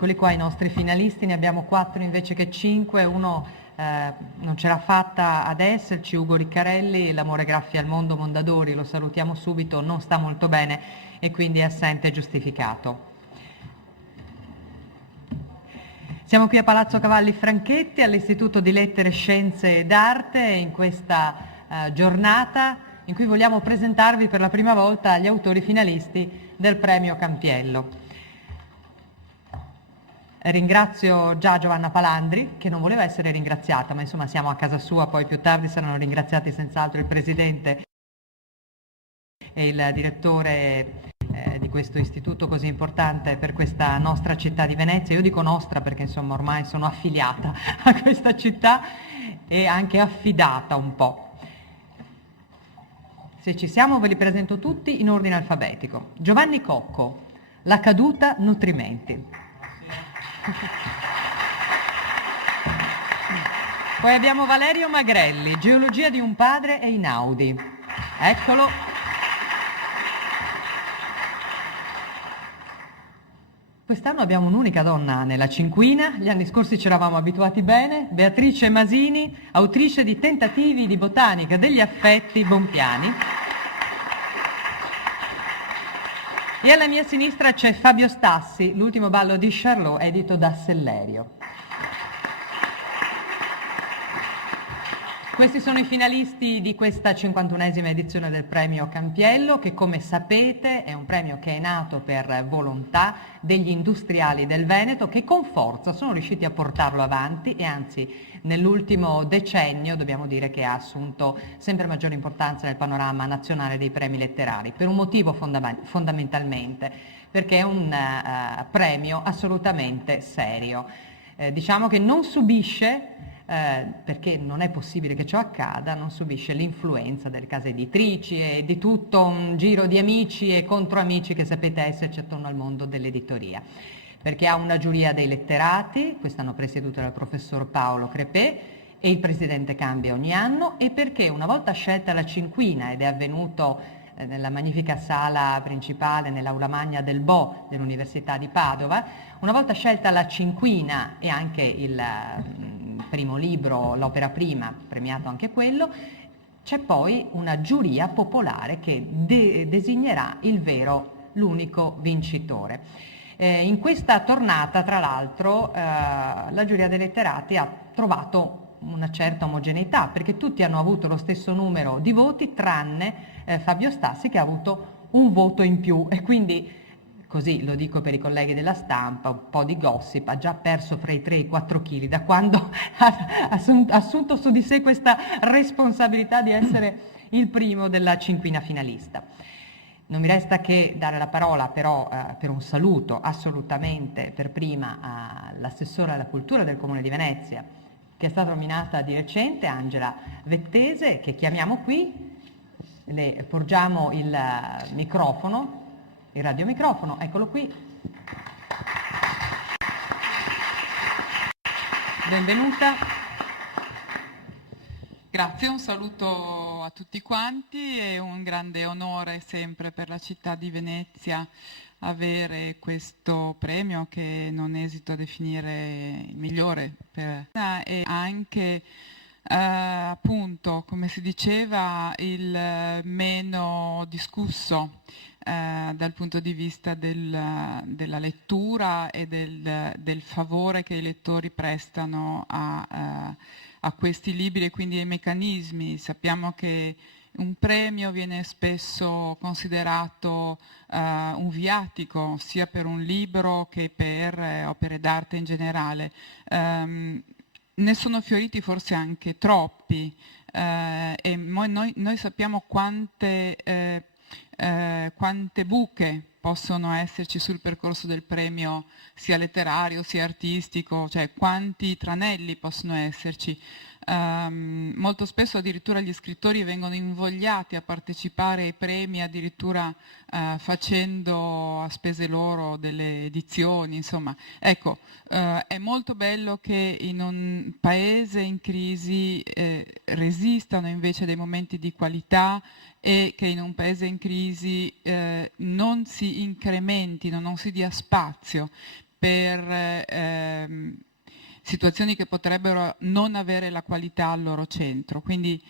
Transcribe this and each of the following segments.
Eccoli qua i nostri finalisti, ne abbiamo 4 invece che 5, uno non ce l'ha fatta ad esserci, Ugo Riccarelli, l'amore graffia al mondo Mondadori, lo salutiamo subito, non sta molto bene e quindi è assente giustificato. Siamo qui a Palazzo Cavalli Franchetti, all'Istituto di Lettere, Scienze ed Arte, in questa giornata in cui vogliamo presentarvi per la prima volta gli autori finalisti del Premio Campiello. Ringrazio già Giovanna Palandri, che non voleva essere ringraziata, ma insomma siamo a casa sua, poi più tardi saranno ringraziati senz'altro il Presidente e il Direttore di questo istituto così importante per questa nostra città di Venezia. Io dico nostra perché insomma ormai sono affiliata a questa città e anche affidata un po'. Se ci siamo ve li presento tutti in ordine alfabetico. Giovanni Cocco, La caduta nutrimenti. Poi abbiamo Valerio Magrelli, Geologia di un padre e Einaudi. Eccolo. Quest'anno abbiamo un'unica donna nella cinquina, gli anni scorsi ci eravamo abituati bene, Beatrice Masini, autrice di Tentativi di botanica degli affetti Bompiani. E alla mia sinistra c'è Fabio Stassi, L'ultimo ballo di Charlot, edito da Sellerio. Questi sono i finalisti di questa 51esima edizione del Premio Campiello, che come sapete è un premio che è nato per volontà degli industriali del Veneto che con forza sono riusciti a portarlo avanti e anzi nell'ultimo decennio dobbiamo dire che ha assunto sempre maggiore importanza nel panorama nazionale dei premi letterari, per un motivo fondamentalmente, perché è un premio assolutamente serio. Diciamo che non subisce perché non è possibile che ciò accada, non subisce l'influenza delle case editrici e di tutto un giro di amici e controamici che sapete esserci attorno al mondo dell'editoria, perché ha una giuria dei letterati, quest'anno presieduta dal professor Paolo Crepè, e il presidente cambia ogni anno, e perché una volta scelta la cinquina, ed è avvenuto nella magnifica sala principale, nell'aula magna del Bo dell'Università di Padova, una volta scelta la cinquina e anche il primo libro, l'opera prima, premiato anche quello, c'è poi una giuria popolare che designerà l'unico vincitore. In questa tornata, tra l'altro, la giuria dei letterati ha trovato una certa omogeneità, perché tutti hanno avuto lo stesso numero di voti, tranne Fabio Stassi, che ha avuto un voto in più, e quindi, così lo dico per i colleghi della stampa, un po' di gossip, ha già perso fra i 3 e i 4 kg da quando ha assunto su di sé questa responsabilità di essere il primo della cinquina finalista. Non mi resta che dare la parola però per un saluto assolutamente per prima all'assessora alla cultura del Comune di Venezia, che è stata nominata di recente, Angela Vettese, che chiamiamo qui. Le porgiamo il microfono, il radiomicrofono, eccolo qui. Benvenuta. Grazie, un saluto a tutti quanti, è un grande onore sempre per la città di Venezia avere questo premio che non esito a definire il migliore e anche appunto, come si diceva, il meno discusso dal punto di vista della lettura e del favore che i lettori prestano a questi libri e quindi ai meccanismi. Sappiamo che un premio viene spesso considerato un viatico sia per un libro che per opere d'arte in generale. Ne sono fioriti forse anche troppi e noi sappiamo quante buche possono esserci sul percorso del premio sia letterario sia artistico, cioè quanti tranelli possono esserci. Molto spesso addirittura gli scrittori vengono invogliati a partecipare ai premi addirittura facendo a spese loro delle edizioni, insomma. Ecco, è molto bello che in un paese in crisi resistano invece dei momenti di qualità e che in un paese in crisi non si incrementino, non si dia spazio per situazioni che potrebbero non avere la qualità al loro centro. Quindi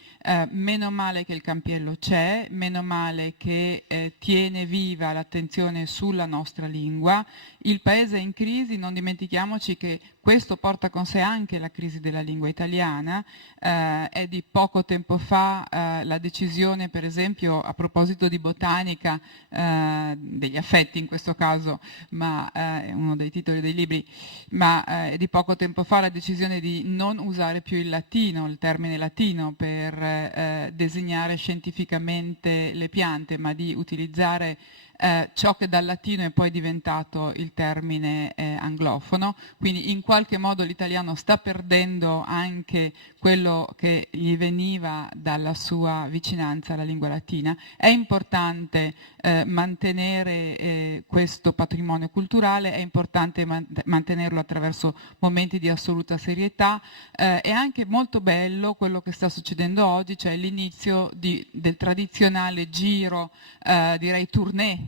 meno male che il Campiello c'è, meno male che tiene viva l'attenzione sulla nostra lingua. Il Paese è in crisi, non dimentichiamoci che questo porta con sé anche la crisi della lingua italiana. È di poco tempo fa la decisione, per esempio, a proposito di botanica, degli affetti in questo caso, ma è uno dei titoli dei libri, ma è di poco tempo fa la decisione di non usare più il latino, il termine latino per designare scientificamente le piante, ma di utilizzare ciò che dal latino è poi diventato il termine anglofono. Quindi in qualche modo l'italiano sta perdendo anche quello che gli veniva dalla sua vicinanza alla lingua latina. È importante mantenere questo patrimonio culturale, è importante mantenerlo attraverso momenti di assoluta serietà. È anche molto bello quello che sta succedendo oggi, cioè l'inizio del tradizionale giro, direi tournée,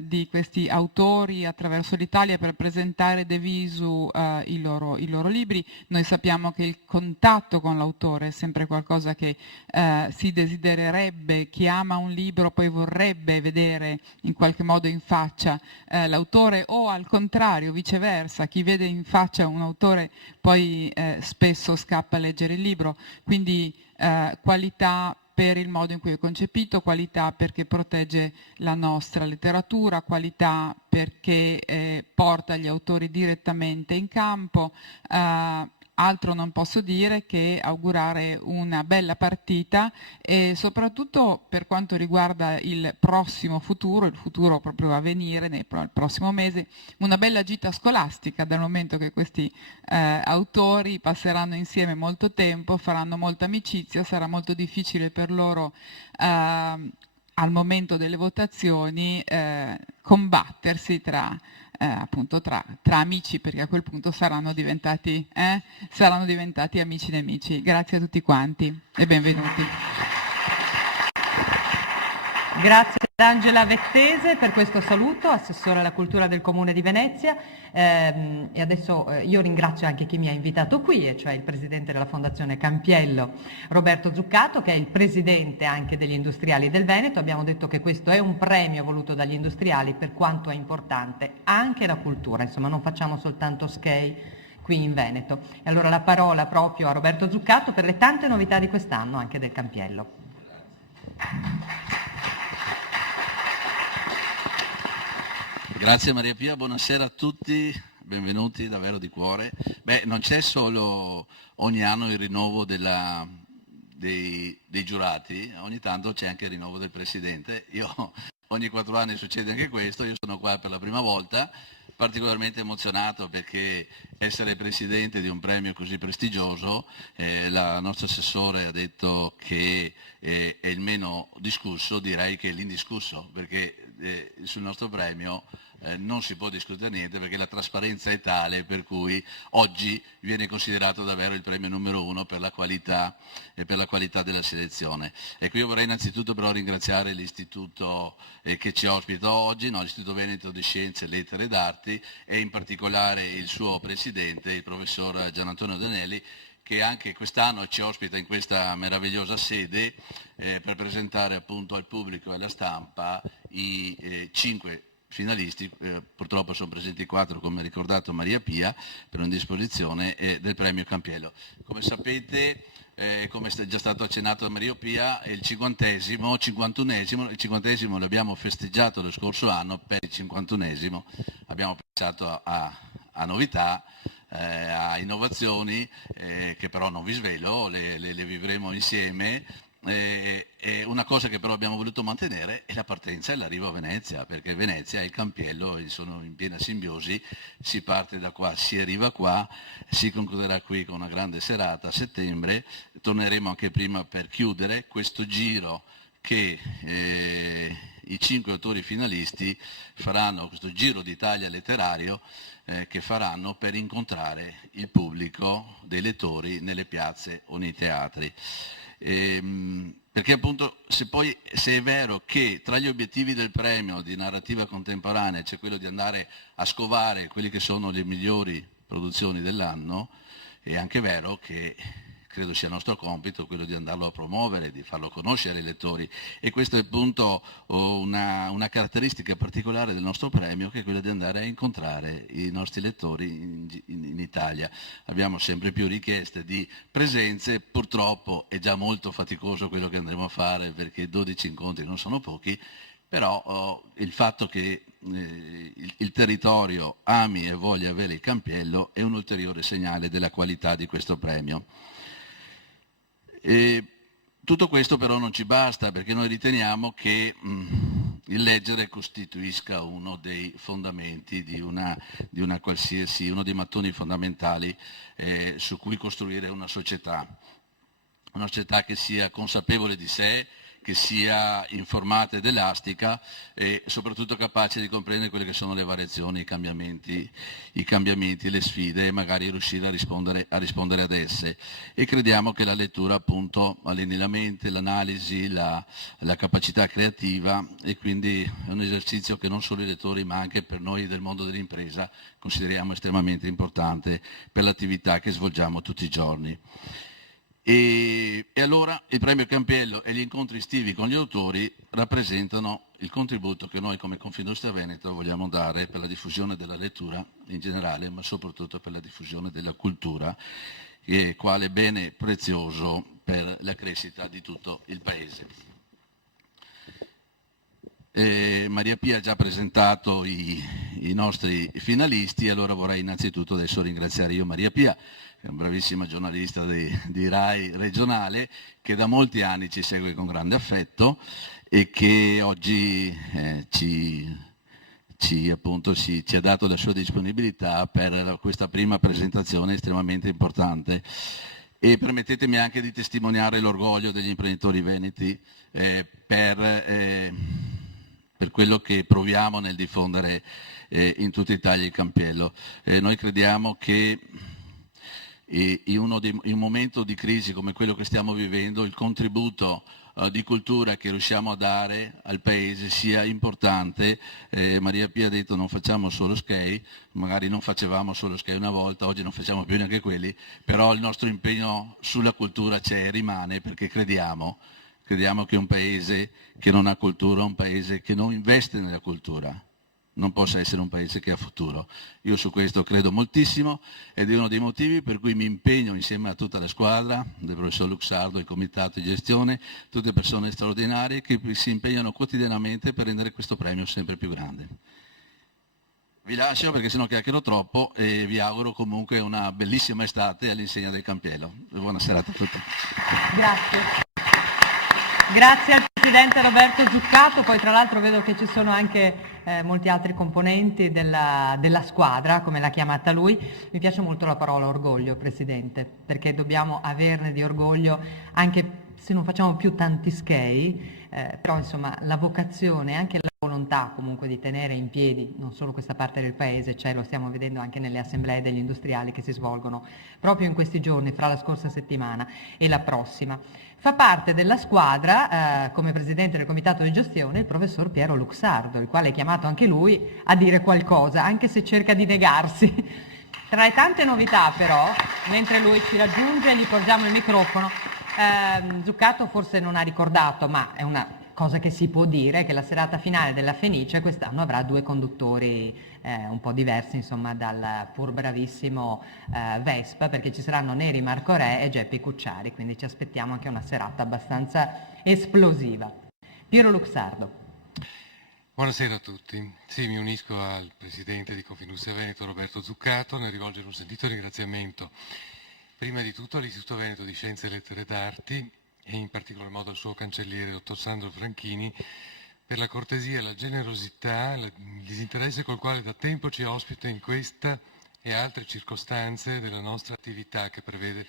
di questi autori attraverso l'Italia per presentare de visu i loro libri. Noi sappiamo che il contatto con l'autore è sempre qualcosa che si desidererebbe, chi ama un libro poi vorrebbe vedere in qualche modo in faccia l'autore, o al contrario, viceversa, chi vede in faccia un autore poi spesso scappa a leggere il libro. Quindi qualità per il modo in cui è concepito, qualità perché protegge la nostra letteratura, qualità perché porta gli autori direttamente in campo. Altro non posso dire che augurare una bella partita e soprattutto per quanto riguarda il prossimo futuro, il futuro proprio a venire nel prossimo mese, una bella gita scolastica, dal momento che questi autori passeranno insieme molto tempo, faranno molta amicizia, sarà molto difficile per loro al momento delle votazioni combattersi appunto tra amici, perché a quel punto saranno diventati amici nemici. Grazie a tutti quanti e benvenuti. Grazie ad Angela Vettese per questo saluto, assessore alla cultura del Comune di Venezia. E adesso io ringrazio anche chi mi ha invitato qui, e cioè il presidente della Fondazione Campiello, Roberto Zuccato, che è il presidente anche degli industriali del Veneto. Abbiamo detto che questo è un premio voluto dagli industriali, per quanto è importante anche la cultura, insomma non facciamo soltanto skei qui in Veneto. E allora la parola proprio a Roberto Zuccato per le tante novità di quest'anno anche del Campiello. Grazie Maria Pia, buonasera a tutti, benvenuti davvero di cuore. Non c'è solo ogni anno il rinnovo dei giurati, ogni tanto c'è anche il rinnovo del presidente. Ogni 4 anni succede anche questo, io sono qua per la prima volta, particolarmente emozionato perché essere presidente di un premio così prestigioso, la nostra assessore ha detto che è il meno discusso, direi che è l'indiscusso, perché sul nostro premio non si può discutere niente, perché la trasparenza è tale per cui oggi viene considerato davvero il premio numero 1 per la qualità e per la qualità della selezione. E qui io vorrei innanzitutto però ringraziare l'istituto che ci ospita oggi, l'Istituto Veneto di Scienze, Lettere ed Arti, e in particolare il suo presidente, il professor Gian Antonio Danelli, che anche quest'anno ci ospita in questa meravigliosa sede per presentare appunto al pubblico e alla stampa i 5 finalisti, purtroppo sono presenti 4, come ha ricordato Maria Pia, per un'indisposizione del premio Campiello. Come sapete, come è già stato accennato da Maria Pia, è il 51esimo, il 50esimo l'abbiamo festeggiato lo scorso anno, per il 51esimo abbiamo pensato a novità, a innovazioni che però non vi svelo, le vivremo insieme. E una cosa che però abbiamo voluto mantenere è la partenza e l'arrivo a Venezia, perché Venezia e il Campiello sono in piena simbiosi, si parte da qua, si arriva qua, si concluderà qui con una grande serata a settembre. Torneremo anche prima per chiudere questo giro che i 5 autori finalisti faranno, questo giro d'Italia letterario che faranno per incontrare il pubblico dei lettori nelle piazze o nei teatri. Perché appunto se è vero che tra gli obiettivi del premio di narrativa contemporanea c'è quello di andare a scovare quelli che sono le migliori produzioni dell'anno, è anche vero che credo sia nostro compito quello di andarlo a promuovere, di farlo conoscere ai lettori, e questo è appunto una caratteristica particolare del nostro premio, che è quella di andare a incontrare i nostri lettori in Italia. Abbiamo sempre più richieste di presenze, purtroppo è già molto faticoso quello che andremo a fare, perché 12 incontri non sono pochi, però il fatto che il territorio ami e voglia avere il campiello è un ulteriore segnale della qualità di questo premio. E tutto questo però non ci basta, perché noi riteniamo che il leggere costituisca uno dei fondamenti di una qualsiasi, uno dei mattoni fondamentali su cui costruire una società che sia consapevole di sé, che sia informata ed elastica e soprattutto capace di comprendere quelle che sono le variazioni, i cambiamenti, le sfide, e magari riuscire a rispondere ad esse. E crediamo che la lettura appunto alleni la mente, l'analisi, la capacità creativa, e quindi è un esercizio che non solo i lettori ma anche per noi del mondo dell'impresa consideriamo estremamente importante per l'attività che svolgiamo tutti i giorni. E allora il premio Campiello e gli incontri estivi con gli autori rappresentano il contributo che noi come Confindustria Veneto vogliamo dare per la diffusione della lettura in generale, ma soprattutto per la diffusione della cultura, che è quale bene prezioso per la crescita di tutto il Paese. Maria Pia ha già presentato i nostri finalisti, allora vorrei innanzitutto adesso ringraziare io Maria Pia, che è una bravissima giornalista di RAI regionale, che da molti anni ci segue con grande affetto e che oggi ci ha dato la sua disponibilità per questa prima presentazione estremamente importante. E permettetemi anche di testimoniare l'orgoglio degli imprenditori veneti per quello che proviamo nel diffondere in tutta Italia il Campiello. Noi crediamo che in un momento di crisi come quello che stiamo vivendo, il contributo di cultura che riusciamo a dare al Paese sia importante. Maria Pia ha detto non facciamo solo skate, magari non facevamo solo skate una volta, oggi non facciamo più neanche quelli, però il nostro impegno sulla cultura c'è e rimane, perché crediamo che un paese che non ha cultura, un paese che non investe nella cultura, non possa essere un paese che ha futuro. Io su questo credo moltissimo ed è uno dei motivi per cui mi impegno insieme a tutta la squadra, del professor Luxardo, il comitato di gestione, tutte persone straordinarie che si impegnano quotidianamente per rendere questo premio sempre più grande. Vi lascio perché sennò chiacchiero troppo e vi auguro comunque una bellissima estate all'insegna del Campiello. Buona serata a tutti. Grazie. Grazie al Presidente Roberto Zuccato, poi tra l'altro vedo che ci sono anche molti altri componenti della squadra, come l'ha chiamata lui. Mi piace molto la parola orgoglio, Presidente, perché dobbiamo averne di orgoglio anche se non facciamo più tanti skei, però insomma la vocazione, anche la volontà comunque di tenere in piedi non solo questa parte del Paese, cioè lo stiamo vedendo anche nelle assemblee degli industriali che si svolgono proprio in questi giorni, fra la scorsa settimana e la prossima. Fa parte della squadra, come Presidente del Comitato di Gestione, il professor Piero Luxardo, il quale è chiamato anche lui a dire qualcosa, anche se cerca di negarsi. Tra le tante novità però, mentre lui ci raggiunge, gli porgiamo il microfono. Zuccato forse non ha ricordato, ma è una cosa che si può dire, che la serata finale della Fenice quest'anno avrà due conduttori un po' diversi, insomma, dal pur bravissimo Vespa, perché ci saranno Neri Marco Re e Geppi Cucciari, quindi ci aspettiamo anche una serata abbastanza esplosiva. Piero Luxardo. Buonasera a tutti. Sì, mi unisco al Presidente di Confindustria Veneto Roberto Zuccato nel rivolgere un sentito ringraziamento prima di tutto all'Istituto Veneto di Scienze e Lettere d'Arti e in particolar modo al suo cancelliere, dottor Sandro Franchini, per la cortesia, la generosità, il disinteresse col quale da tempo ci ospita in questa e altre circostanze della nostra attività, che prevede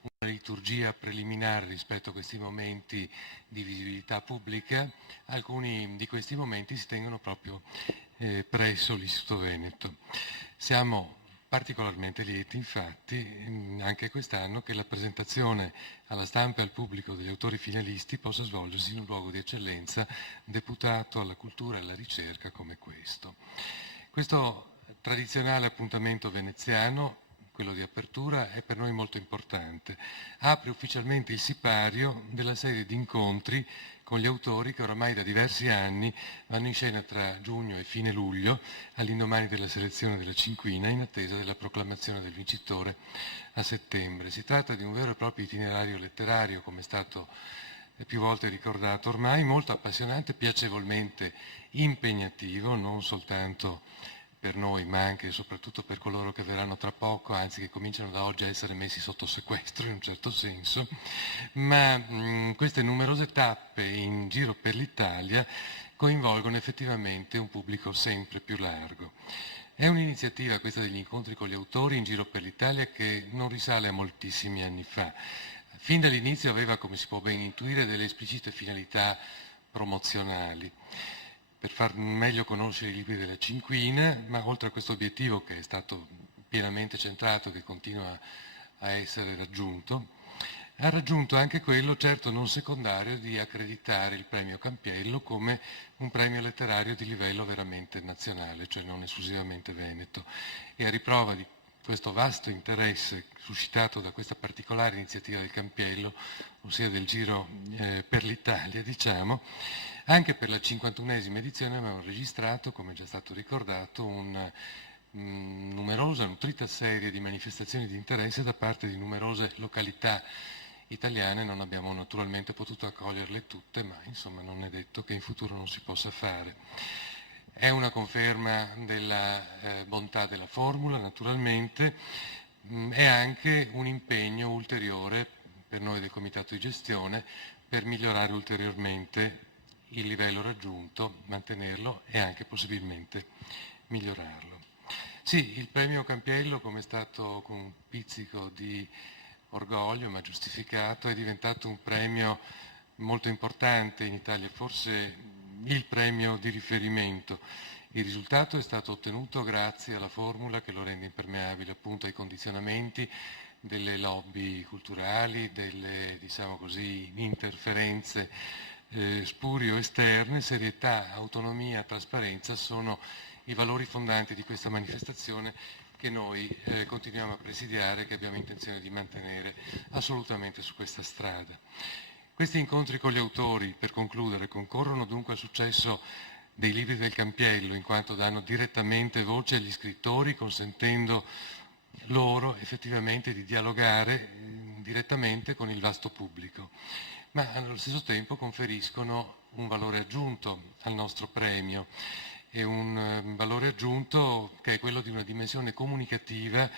una liturgia preliminare rispetto a questi momenti di visibilità pubblica. Alcuni di questi momenti si tengono proprio presso l'Istituto Veneto. Siamo particolarmente lieti, infatti, anche quest'anno che la presentazione alla stampa e al pubblico degli autori finalisti possa svolgersi in un luogo di eccellenza deputato alla cultura e alla ricerca come questo. Questo tradizionale appuntamento veneziano, quello di apertura, è per noi molto importante. Apre ufficialmente il sipario della serie di incontri con gli autori che oramai da diversi anni vanno in scena tra giugno e fine luglio, all'indomani della selezione della cinquina, in attesa della proclamazione del vincitore a settembre. Si tratta di un vero e proprio itinerario letterario, come è stato più volte ricordato ormai, molto appassionante, piacevolmente impegnativo, non soltanto per noi, ma anche e soprattutto per coloro che verranno tra poco, anzi che cominciano da oggi a essere messi sotto sequestro in un certo senso, ma queste numerose tappe in giro per l'Italia coinvolgono effettivamente un pubblico sempre più largo. È un'iniziativa, questa degli incontri con gli autori in giro per l'Italia, che non risale a moltissimi anni fa. Fin dall'inizio aveva, come si può ben intuire, delle esplicite finalità promozionali, per far meglio conoscere i libri della cinquina, ma oltre a questo obiettivo che è stato pienamente centrato, che continua a essere raggiunto, ha raggiunto anche quello, certo non secondario, di accreditare il premio Campiello come un premio letterario di livello veramente nazionale, cioè non esclusivamente veneto. E a riprova di questo vasto interesse suscitato da questa particolare iniziativa del Campiello, ossia del giro per l'Italia, diciamo, anche per la 51esima edizione abbiamo registrato, come è già stato ricordato, una numerosa, nutrita serie di manifestazioni di interesse da parte di numerose località italiane. Non abbiamo naturalmente potuto accoglierle tutte, ma insomma non è detto che in futuro non si possa fare. È una conferma della bontà della formula, naturalmente, è anche un impegno ulteriore per noi del Comitato di Gestione per migliorare ulteriormente il livello raggiunto, mantenerlo e anche possibilmente migliorarlo. Sì, il premio Campiello, come è stato con un pizzico di orgoglio, ma giustificato, è diventato un premio molto importante in Italia, forse il premio di riferimento. Il risultato è stato ottenuto grazie alla formula che lo rende impermeabile appunto ai condizionamenti delle lobby culturali, delle, diciamo così, interferenze spurio esterne. Serietà, autonomia, trasparenza sono i valori fondanti di questa manifestazione che noi continuiamo a presidiare e che abbiamo intenzione di mantenere assolutamente su questa strada. Questi incontri con gli autori, per concludere, concorrono dunque al successo dei libri del Campiello, in quanto danno direttamente voce agli scrittori, consentendo loro effettivamente di dialogare direttamente con il vasto pubblico, ma allo stesso tempo conferiscono un valore aggiunto al nostro premio, e un valore aggiunto che è quello di una dimensione comunicativa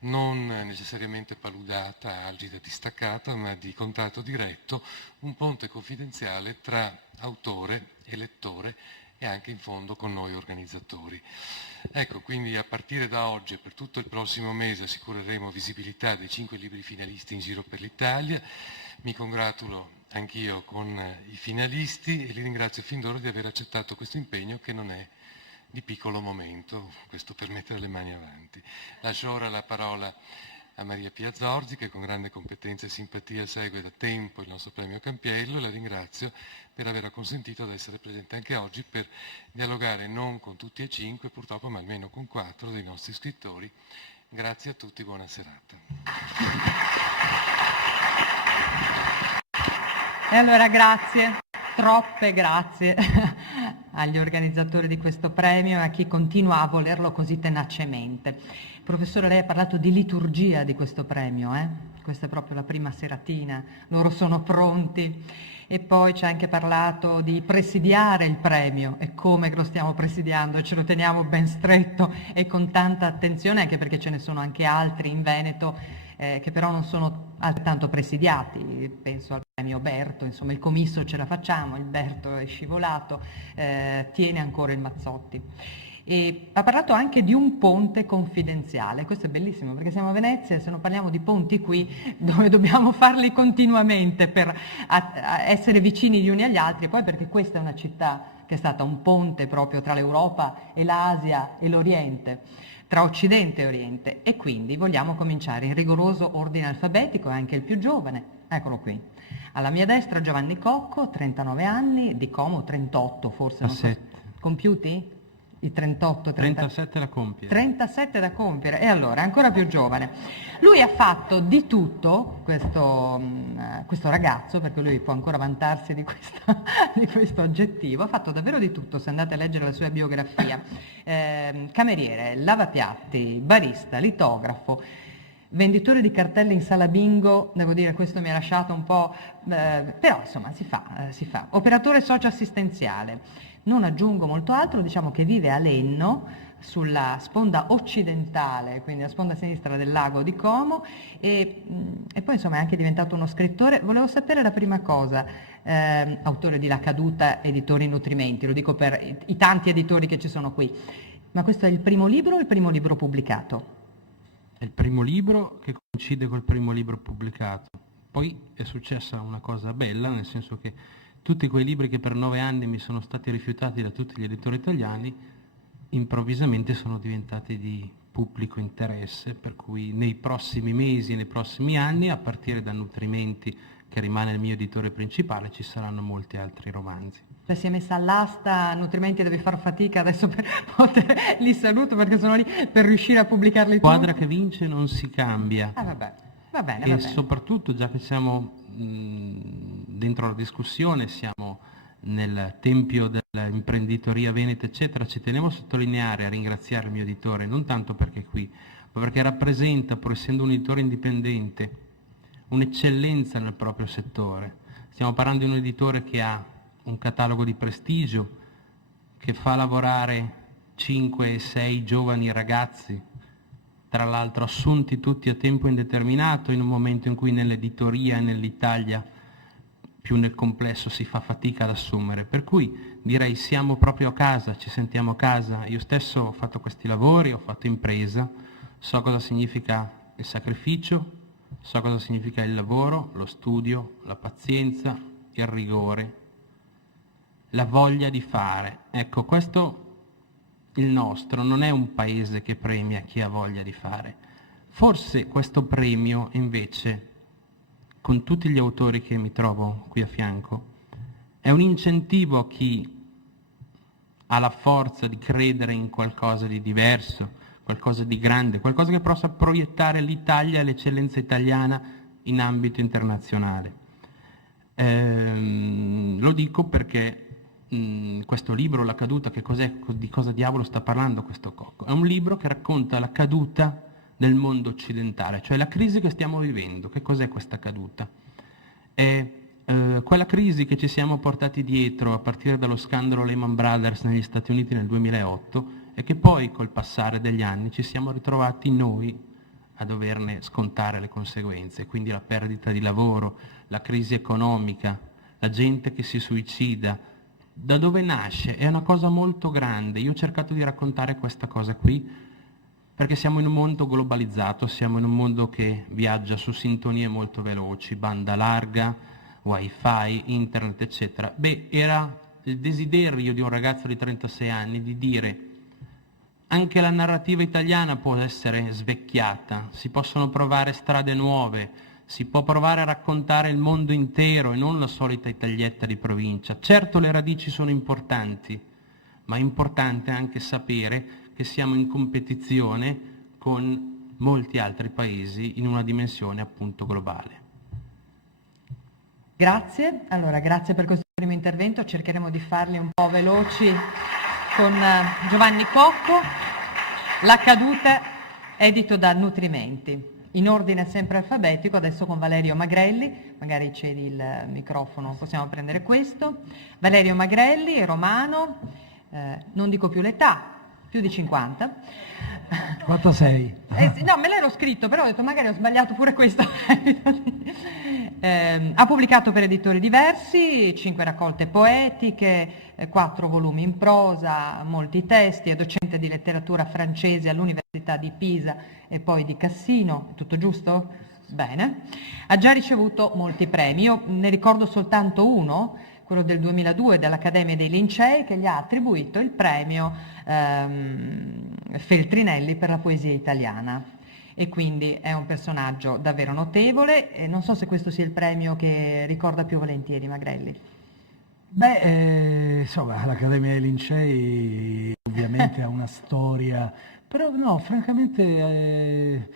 non necessariamente paludata, algida, distaccata, ma di contatto diretto, un ponte confidenziale tra autore e lettore e anche in fondo con noi organizzatori. Ecco, quindi a partire da oggi e per tutto il prossimo mese assicureremo visibilità dei 5 libri finalisti in giro per l'Italia. Mi congratulo anch'io con i finalisti e li ringrazio fin d'ora di aver accettato questo impegno, che non è di piccolo momento, questo per mettere le mani avanti. Lascio ora la parola a Maria Pia Zorzi, che con grande competenza e simpatia segue da tempo il nostro premio Campiello, e la ringrazio per aver consentito di essere presente anche oggi per dialogare non con tutti e 5 purtroppo, ma almeno con 4 dei nostri scrittori. Grazie a tutti, buona serata. E allora grazie, troppe grazie agli organizzatori di questo premio e a chi continua a volerlo così tenacemente. Professore, lei ha parlato di liturgia di questo premio, Questa è proprio la prima seratina, loro sono pronti. E poi ci ha anche parlato di presidiare il premio e come lo stiamo presidiando, ce lo teniamo ben stretto e con tanta attenzione, anche perché ce ne sono anche altri in Veneto che però non sono altrettanto presidiati. Penso al premio Berto, insomma il commisso ce la facciamo, il Berto è scivolato, tiene ancora il Mazzotti. E ha parlato anche di un ponte confidenziale. Questo è bellissimo, perché siamo a Venezia e se non parliamo di ponti qui, dove dobbiamo farli continuamente per essere vicini gli uni agli altri, poi perché questa è una città che è stata un ponte proprio tra l'Europa e l'Asia e l'Oriente. tra Occidente e Oriente, e quindi vogliamo cominciare in rigoroso ordine alfabetico, è anche il più giovane, eccolo qui. Alla mia destra Giovanni Cocco, 39 anni, di Como 38 forse, non so. Compiuti? I 38, 37 da compiere. 37 da compiere, e allora è ancora più giovane. Lui ha fatto di tutto, questo ragazzo, perché lui può ancora vantarsi di questo aggettivo, ha fatto davvero di tutto, se andate a leggere la sua biografia. Cameriere, lavapiatti, barista, litografo, venditore di cartelle in sala bingo, devo dire questo mi ha lasciato un po', però insomma si fa. Operatore socio-assistenziale. Non aggiungo molto altro, diciamo che vive a Lenno, sulla sponda occidentale, quindi la sponda sinistra del lago di Como, e poi insomma è anche diventato uno scrittore. Volevo sapere la prima cosa, autore di La Caduta, editori Nutrimenti, lo dico per i tanti editori che ci sono qui, ma questo è il primo libro o il primo libro pubblicato? È il primo libro che coincide col primo libro pubblicato. Poi è successa una cosa bella, nel senso che tutti quei libri che per 9 anni mi sono stati rifiutati da tutti gli editori italiani, improvvisamente sono diventati di pubblico interesse, per cui nei prossimi mesi e nei prossimi anni, a partire da Nutrimenti, che rimane il mio editore principale, ci saranno molti altri romanzi. Cioè si è messa all'asta, Nutrimenti deve far fatica adesso per poter, li saluto perché sono lì per riuscire a pubblicarli tutti. Squadra che vince non si cambia. Vabbè, va bene. E soprattutto, già che siamo dentro la discussione, siamo nel tempio dell'imprenditoria veneta, eccetera, ci tenevo a sottolineare, a ringraziare il mio editore, non tanto perché è qui, ma perché rappresenta, pur essendo un editore indipendente, un'eccellenza nel proprio settore. Stiamo parlando di un editore che ha un catalogo di prestigio, che fa lavorare 5 e 6 giovani ragazzi, tra l'altro assunti tutti a tempo indeterminato, in un momento in cui nell'editoria e nell'Italia più nel complesso si fa fatica ad assumere, per cui direi siamo proprio a casa, ci sentiamo a casa. Io stesso ho fatto questi lavori, ho fatto impresa, so cosa significa il sacrificio, so cosa significa il lavoro, lo studio, la pazienza, il rigore, la voglia di fare. Ecco, questo, il nostro, non è un paese che premia chi ha voglia di fare. Forse questo premio, invece, con tutti gli autori che mi trovo qui a fianco, è un incentivo a chi ha la forza di credere in qualcosa di diverso, qualcosa di grande, qualcosa che possa proiettare l'Italia e l'eccellenza italiana in ambito internazionale. Lo dico perché questo libro, La Caduta, che cos'è, di cosa diavolo sta parlando questo Cocco? È un libro che racconta la caduta del mondo occidentale, cioè la crisi che stiamo vivendo. Che cos'è questa caduta? È quella crisi che ci siamo portati dietro a partire dallo scandalo Lehman Brothers negli Stati Uniti nel 2008 e che poi col passare degli anni ci siamo ritrovati noi a doverne scontare le conseguenze, quindi la perdita di lavoro, la crisi economica, la gente che si suicida. Da dove nasce? È una cosa molto grande. Io ho cercato di raccontare questa cosa qui perché siamo in un mondo globalizzato, siamo in un mondo che viaggia su sintonie molto veloci, banda larga, wifi, internet, eccetera. Era il desiderio di un ragazzo di 36 anni di dire anche la narrativa italiana può essere svecchiata, si possono provare strade nuove, si può provare a raccontare il mondo intero e non la solita Italietta di provincia. Certo le radici sono importanti, ma è importante anche sapere che siamo in competizione con molti altri paesi in una dimensione appunto globale. Grazie, allora grazie per questo primo intervento, cercheremo di farli un po' veloci con Giovanni Cocco. La Caduta, edito da Nutrimenti. In ordine sempre alfabetico, adesso con Valerio Magrelli, magari cedi il microfono, possiamo prendere questo. Valerio Magrelli è romano, non dico più l'età, più di 50. 46. No, me l'ero scritto, però ho detto magari ho sbagliato pure questo. Ha pubblicato per editori diversi, 5 raccolte poetiche, 4 volumi in prosa, molti testi, è docente di letteratura francese all'Università di Pisa e poi di Cassino, è tutto giusto? Bene. Ha già ricevuto molti premi, io ne ricordo soltanto uno, quello del 2002 dell'Accademia dei Lincei, che gli ha attribuito il premio Feltrinelli per la poesia italiana. E quindi è un personaggio davvero notevole, e non so se questo sia il premio che ricorda più volentieri Magrelli. Beh, insomma, l'Accademia dei Lincei ovviamente ha una storia, però no, francamente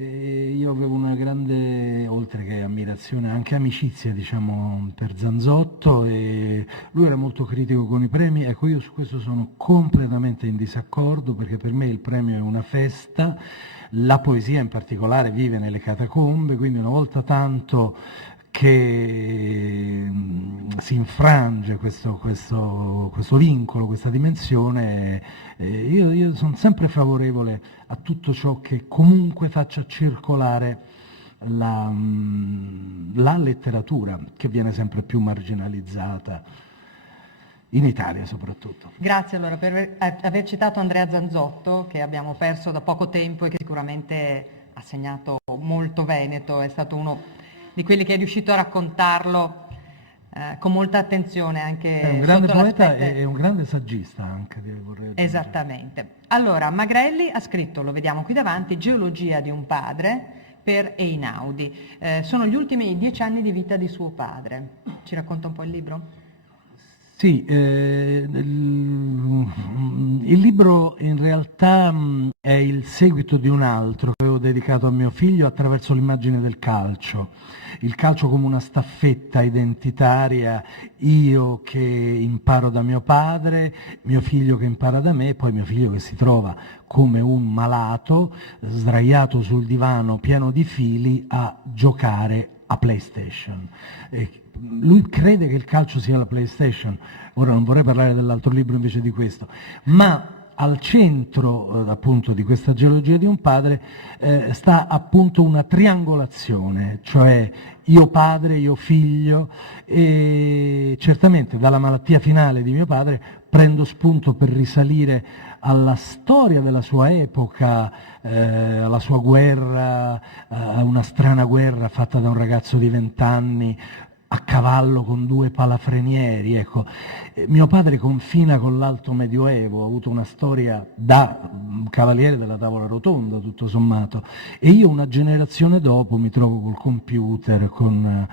io avevo una grande, oltre che ammirazione, anche amicizia, diciamo, per Zanzotto, e lui era molto critico con i premi. Ecco, io su questo sono completamente in disaccordo, perché per me il premio è una festa, la poesia in particolare vive nelle catacombe, quindi una volta tanto che si infrange questo vincolo, questa dimensione, io sono sempre favorevole a tutto ciò che comunque faccia circolare la letteratura, che viene sempre più marginalizzata, in Italia soprattutto. Grazie allora per aver citato Andrea Zanzotto, che abbiamo perso da poco tempo e che sicuramente ha segnato molto Veneto, è stato uno di quelli che è riuscito a raccontarlo con molta attenzione anche È un grande sotto poeta l'aspetto... e un grande saggista anche, vorrei aggiungere. Esattamente. Allora, Magrelli ha scritto, lo vediamo qui davanti, Geologia di un padre per Einaudi. Sono gli ultimi 10 anni di vita di suo padre. Ci racconta un po' il libro? Sì, il libro in realtà è il seguito di un altro che avevo dedicato a mio figlio attraverso l'immagine del calcio. Il calcio come una staffetta identitaria, io che imparo da mio padre, mio figlio che impara da me, poi mio figlio che si trova come un malato, sdraiato sul divano pieno di fili a giocare a PlayStation. Lui crede che il calcio sia la PlayStation. Ora non vorrei parlare dell'altro libro invece di questo, ma al centro appunto di questa geologia di un padre sta appunto una triangolazione, cioè io padre, io figlio, e certamente dalla malattia finale di mio padre prendo spunto per risalire alla storia della sua epoca, alla sua guerra, a una strana guerra fatta da un ragazzo di 20 anni a cavallo con 2 palafrenieri. Ecco. Mio padre confina con l'Alto Medioevo, ha avuto una storia da cavaliere della tavola rotonda, tutto sommato, e io una generazione dopo mi trovo col computer, col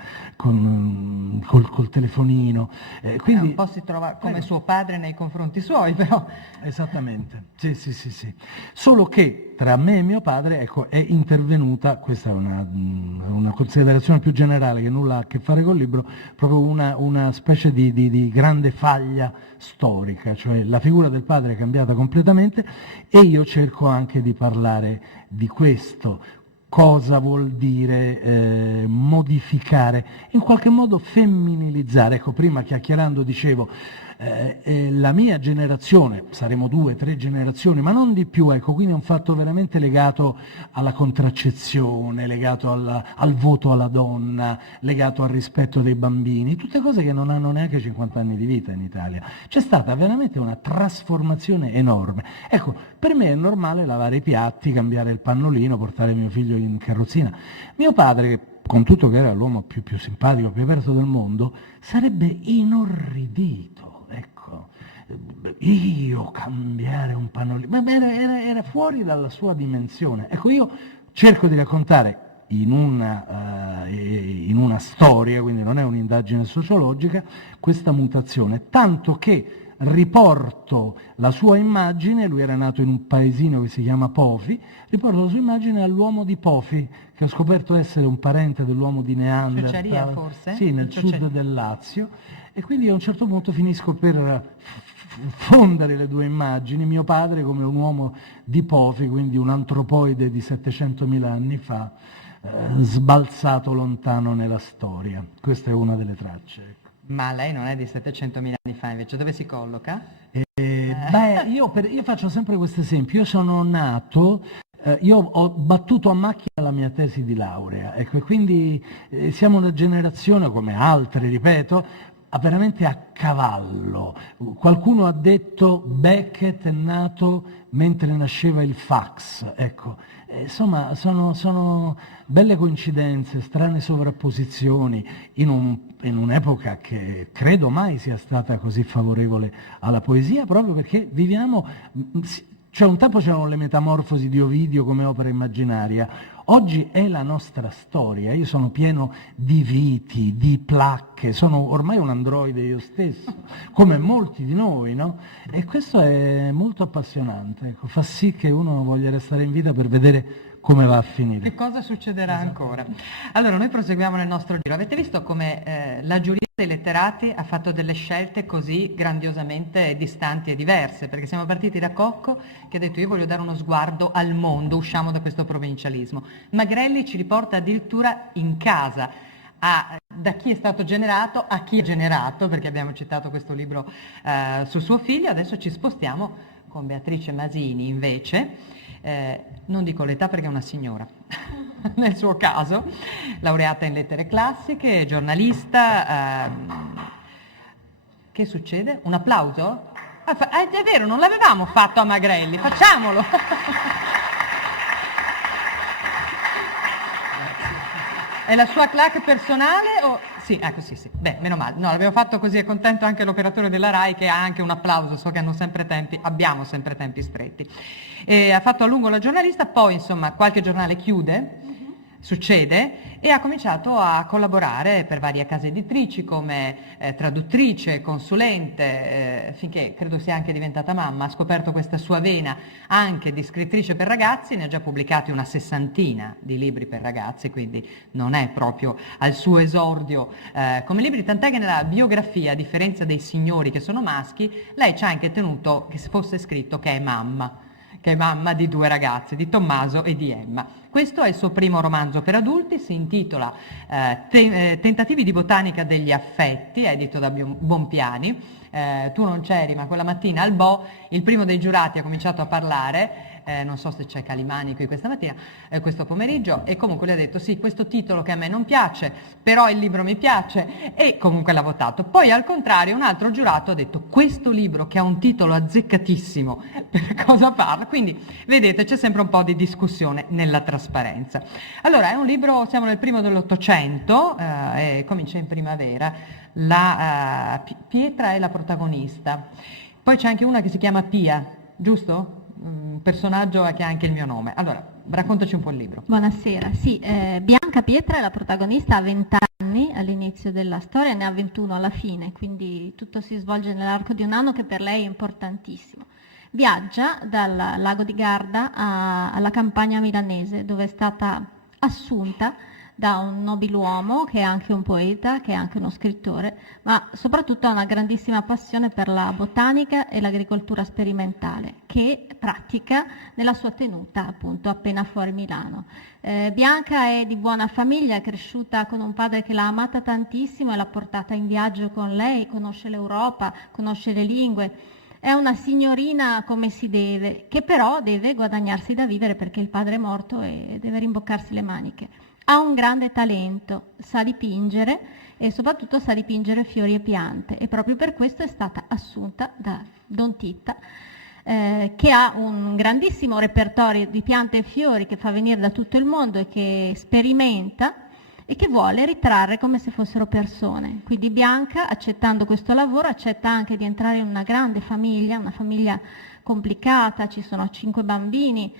telefonino. Quindi un po' si trova come suo padre nei confronti suoi, però. Esattamente, sì. Solo che tra me e mio padre, ecco, è intervenuta, questa è una considerazione più generale che nulla ha a che fare col libro, proprio una specie di grande faglia storica, cioè la figura del padre è cambiata completamente, e io cerco anche di parlare di questo. Cosa vuol dire modificare, in qualche modo femminilizzare. Ecco, prima chiacchierando dicevo, la mia generazione, saremo 2 o 3 generazioni, ma non di più, ecco, quindi è un fatto veramente legato alla contraccezione, legato al voto alla donna, legato al rispetto dei bambini, tutte cose che non hanno neanche 50 anni di vita in Italia. C'è stata veramente una trasformazione enorme. Ecco, per me è normale lavare i piatti, cambiare il pannolino, portare mio figlio in carrozzina. Mio padre, con tutto che era l'uomo più simpatico, più aperto del mondo, sarebbe inorridito. Ecco, io cambiare un pannolino, ma era fuori dalla sua dimensione. Ecco, io cerco di raccontare in una storia, quindi non è un'indagine sociologica, questa mutazione, tanto che riporto la sua immagine, lui era nato in un paesino che si chiama Pofi, riporto la sua immagine all'uomo di Pofi, che ho scoperto essere un parente dell'uomo di Neanderthal. Ciociaria, forse? Sì, nel sud del Lazio, e quindi a un certo punto finisco per fondere le 2 immagini, mio padre come un uomo di Pofi, quindi un antropoide di 700.000 anni fa, sbalzato lontano nella storia. Questa è una delle tracce. Ma lei non è di 700.000 anni fa, invece dove si colloca? Io faccio sempre questo esempio. Io sono nato, io ho battuto a macchina la mia tesi di laurea, ecco, e quindi siamo una generazione, come altre, ripeto, veramente a cavallo. Qualcuno ha detto Beckett è nato mentre nasceva il fax, ecco. Insomma, sono belle coincidenze, strane sovrapposizioni in un'epoca che credo mai sia stata così favorevole alla poesia, proprio perché viviamo, cioè un tempo c'erano le metamorfosi di Ovidio come opera immaginaria, oggi è la nostra storia, io sono pieno di viti, di placche, sono ormai un androide io stesso, come molti di noi, no? E questo è molto appassionante, ecco, fa sì che uno voglia restare in vita per vedere come va a finire. Che cosa succederà ancora? Allora, noi proseguiamo nel nostro giro. Avete visto come la giuria dei letterati ha fatto delle scelte così grandiosamente distanti e diverse? Perché siamo partiti da Cocco, che ha detto io voglio dare uno sguardo al mondo, usciamo da questo provincialismo. Magrelli ci riporta addirittura in casa, da chi è stato generato a chi è generato, perché abbiamo citato questo libro su suo figlio. Adesso ci spostiamo con Beatrice Masini, invece. Non dico l'età perché è una signora, nel suo caso, laureata in lettere classiche, giornalista. Che succede? Un applauso? È vero, non l'avevamo fatto a Magrelli, facciamolo! È la sua claque personale o... Sì, ecco, sì. Beh, meno male. No, l'abbiamo fatto così, è contento anche l'operatore della RAI che ha anche un applauso, so che abbiamo sempre tempi stretti. Ha fatto a lungo la giornalista, poi insomma qualche giornale chiude, succede, e ha cominciato a collaborare per varie case editrici come traduttrice, consulente, finché credo sia anche diventata mamma, ha scoperto questa sua vena anche di scrittrice per ragazzi, ne ha già pubblicati una 60 di libri per ragazzi, quindi non è proprio al suo esordio come libri, tant'è che nella biografia, a differenza dei signori che sono maschi, lei ci ha anche tenuto che fosse scritto che è mamma di 2 ragazzi, di Tommaso e di Emma. Questo è il suo primo romanzo per adulti, si intitola Tentativi di botanica degli affetti, edito da Bompiani. Tu non c'eri, ma quella mattina al Bo il primo dei giurati ha cominciato a parlare, non so se c'è Calimani qui questa mattina, questo pomeriggio, e comunque le ha detto sì, questo titolo che a me non piace, però il libro mi piace, e comunque l'ha votato. Poi al contrario un altro giurato ha detto questo libro che ha un titolo azzeccatissimo, per cosa parla? Quindi vedete c'è sempre un po' di discussione nella trasparenza. Allora è un libro, siamo nel primo dell'Ottocento, e comincia in primavera. Pietra è la protagonista, poi c'è anche una che si chiama Pia, giusto? Un personaggio che ha anche il mio nome. Allora, raccontaci un po' il libro. Buonasera, sì, Bianca Pietra è la protagonista, ha 20 anni all'inizio della storia, ne ha 21 alla fine, quindi tutto si svolge nell'arco di un anno che per lei è importantissimo. Viaggia dal lago di Garda alla campagna milanese, dove è stata assunta da un nobiluomo che è anche un poeta, che è anche uno scrittore, ma soprattutto ha una grandissima passione per la botanica e l'agricoltura sperimentale, che pratica nella sua tenuta, appunto, appena fuori Milano. Bianca è di buona famiglia, è cresciuta con un padre che l'ha amata tantissimo e l'ha portata in viaggio con lei, conosce l'Europa, conosce le lingue. È una signorina come si deve, che però deve guadagnarsi da vivere perché il padre è morto e deve rimboccarsi le maniche. Ha un grande talento, sa dipingere e soprattutto sa dipingere fiori e piante, e proprio per questo è stata assunta da Don Titta, che ha un grandissimo repertorio di piante e fiori che fa venire da tutto il mondo e che sperimenta e che vuole ritrarre come se fossero persone. Quindi Bianca, accettando questo lavoro, accetta anche di entrare in una grande famiglia, una famiglia complicata, ci sono 5 bambini,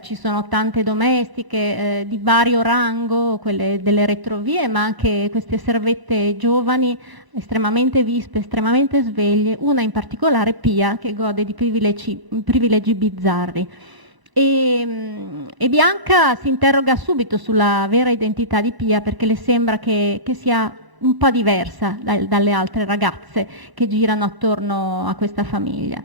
ci sono tante domestiche di vario rango, quelle delle retrovie, ma anche queste servette giovani, estremamente vispe, estremamente sveglie, una in particolare Pia, che gode di privilegi bizzarri. E Bianca si interroga subito sulla vera identità di Pia, perché le sembra che sia un po' diversa dalle altre ragazze che girano attorno a questa famiglia.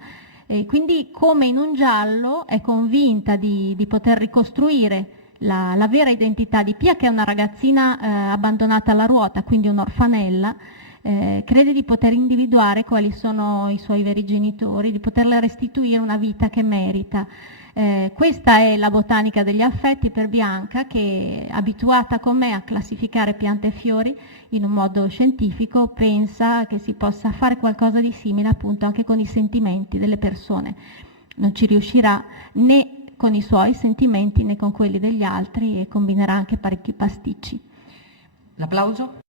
E quindi, come in un giallo, è convinta di poter ricostruire la vera identità di Pia, che è una ragazzina abbandonata alla ruota, quindi un'orfanella, crede di poter individuare quali sono i suoi veri genitori, di poterle restituire una vita che merita. Questa è la botanica degli affetti per Bianca, che, abituata con me a classificare piante e fiori in un modo scientifico, pensa che si possa fare qualcosa di simile appunto anche con i sentimenti delle persone. Non ci riuscirà né con i suoi sentimenti né con quelli degli altri, e combinerà anche parecchi pasticci. L'applauso?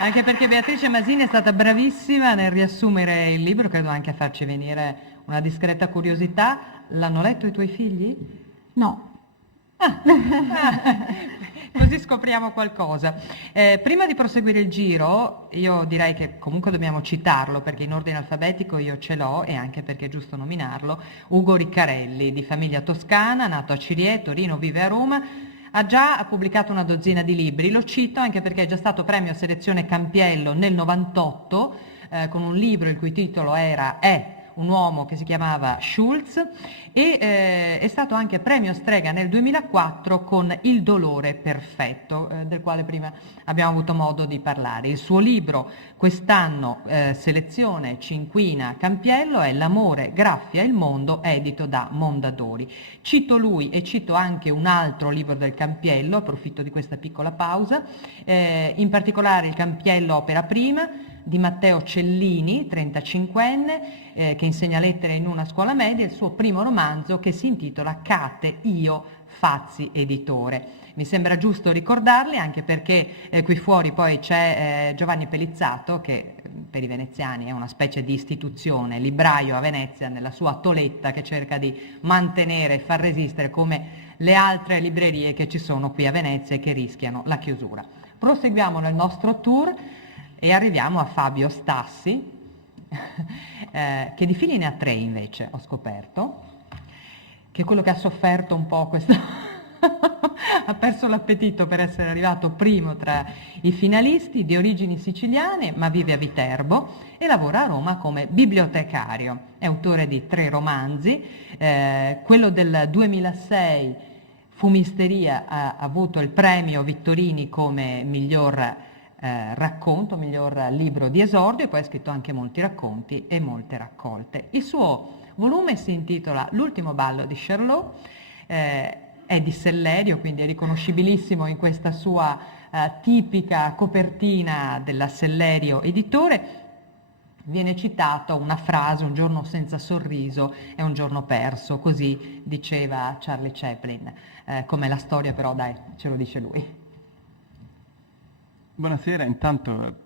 Anche perché Beatrice Masini è stata bravissima nel riassumere il libro, credo anche a farci venire una discreta curiosità. L'hanno letto i tuoi figli? No. Così scopriamo qualcosa. Prima di proseguire il giro, io direi che comunque dobbiamo citarlo, perché in ordine alfabetico io ce l'ho, e anche perché è giusto nominarlo. Ugo Riccarelli, di famiglia toscana, nato a Cirié, Torino, vive a Roma. Ha già pubblicato una dozzina di libri, lo cito anche perché è già stato premio Selezione Campiello nel 98, con un libro il cui titolo È un uomo che si chiamava Schulz, e è stato anche premio Strega nel 2004 con Il dolore perfetto, del quale prima abbiamo avuto modo di parlare. Il suo libro quest'anno, Selezione Cinquina Campiello, è L'amore graffia il mondo, edito da Mondadori. Cito lui e cito anche un altro libro del Campiello, approfitto di questa piccola pausa, in particolare il Campiello Opera Prima, di Matteo Cellini, 35enne, che insegna lettere in una scuola media, il suo primo romanzo che si intitola Cate, io, Fazzi Editore. Mi sembra giusto ricordarli, anche perché qui fuori poi c'è Giovanni Pelizzato, che per i veneziani è una specie di istituzione, libraio a Venezia, nella sua toletta, che cerca di mantenere e far resistere come le altre librerie che ci sono qui a Venezia e che rischiano la chiusura. Proseguiamo nel nostro tour e arriviamo a Fabio Stassi, che di figli ne ha 3 invece, ho scoperto, che è quello che ha sofferto un po' questo, ha perso l'appetito per essere arrivato primo tra i finalisti, di origini siciliane, ma vive a Viterbo e lavora a Roma come bibliotecario. È autore di 3 romanzi, quello del 2006, Fumisteria, ha avuto il premio Vittorini come miglior racconto, miglior libro di esordio, e poi ha scritto anche molti racconti e molte raccolte. Il suo volume si intitola L'ultimo ballo di Charlot, è di Sellerio, quindi è riconoscibilissimo in questa sua tipica copertina della Sellerio Editore. Viene citato una frase: un giorno senza sorriso è un giorno perso, così diceva Charlie Chaplin. Com'è la storia però, dai, ce lo dice lui. Buonasera, intanto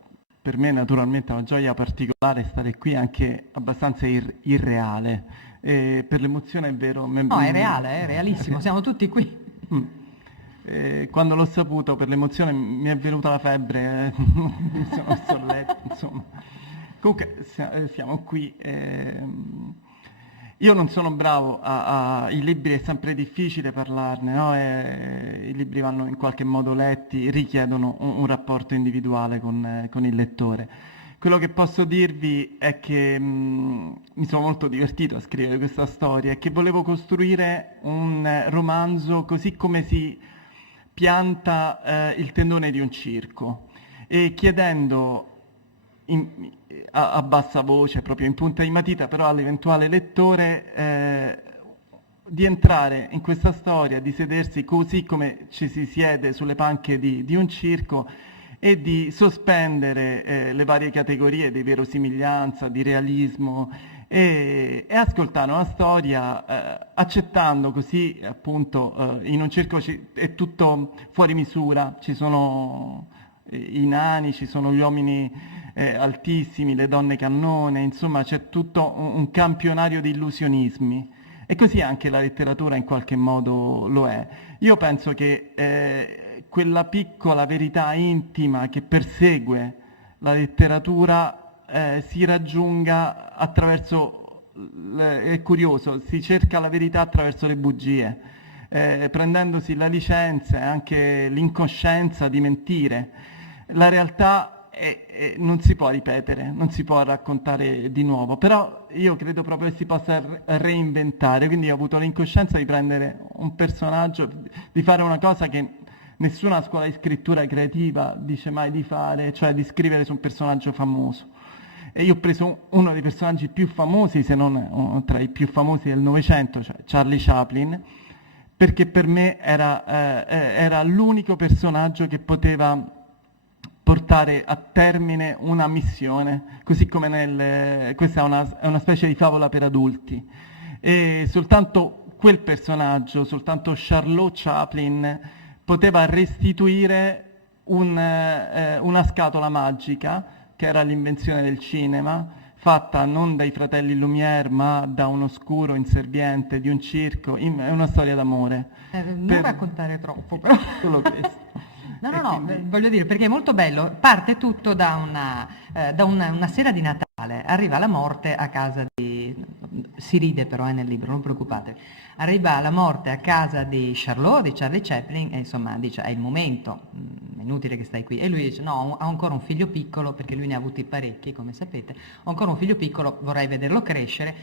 per me naturalmente è una gioia particolare stare qui, anche abbastanza irreale. Per l'emozione è vero... No, è reale, è realissimo, siamo tutti qui. Quando l'ho saputo, per l'emozione mi è venuta la febbre, mi sono messo a letto, insomma. Comunque siamo qui. Io non sono bravo i libri è sempre difficile parlarne, no? I libri vanno in qualche modo letti, richiedono un rapporto individuale con il lettore. Quello che posso dirvi è che mi sono molto divertito a scrivere questa storia e che volevo costruire un romanzo così come si pianta il tendone di un circo, e chiedendo a bassa voce, proprio in punta di matita, però all'eventuale lettore di entrare in questa storia, di sedersi così come ci si siede sulle panche di un circo e di sospendere le varie categorie di verosimiglianza, di realismo e ascoltare una storia accettando così, appunto, in un circo è tutto fuori misura, ci sono i nani, ci sono gli uomini altissimi, le donne cannone, insomma c'è tutto un campionario di illusionismi, e così anche la letteratura in qualche modo lo è. Io penso che quella piccola verità intima che persegue la letteratura si raggiunga attraverso, è curioso, si cerca la verità attraverso le bugie, prendendosi la licenza e anche l'incoscienza di mentire. La realtà non si può ripetere, non si può raccontare di nuovo, però io credo proprio che si possa reinventare, quindi ho avuto l'incoscienza di prendere un personaggio, di fare una cosa che Nessuna scuola di scrittura creativa dice mai di fare, cioè di scrivere su un personaggio famoso. E io ho preso uno dei personaggi più famosi, se non tra i più famosi del Novecento, cioè Charlie Chaplin, perché per me era l'unico personaggio che poteva portare a termine una missione, così come questa è una specie di favola per adulti. E soltanto quel personaggio, soltanto Charlotte Chaplin, poteva restituire una scatola magica, che era l'invenzione del cinema, fatta non dai fratelli Lumière, ma da un oscuro inserviente di un circo. È una storia d'amore. Non raccontare troppo, però. Solo questo. No, voglio dire, perché è molto bello. Parte tutto da una sera di Natale, arriva la morte a casa di... Si ride però nel libro, non preoccupatevi. Arriva la morte a casa di Charlotte, di Charlie Chaplin, e insomma dice, è il momento, è inutile che stai qui. E lui dice, no, ho ancora un figlio piccolo, perché lui ne ha avuti parecchi, come sapete. Ho ancora un figlio piccolo, vorrei vederlo crescere,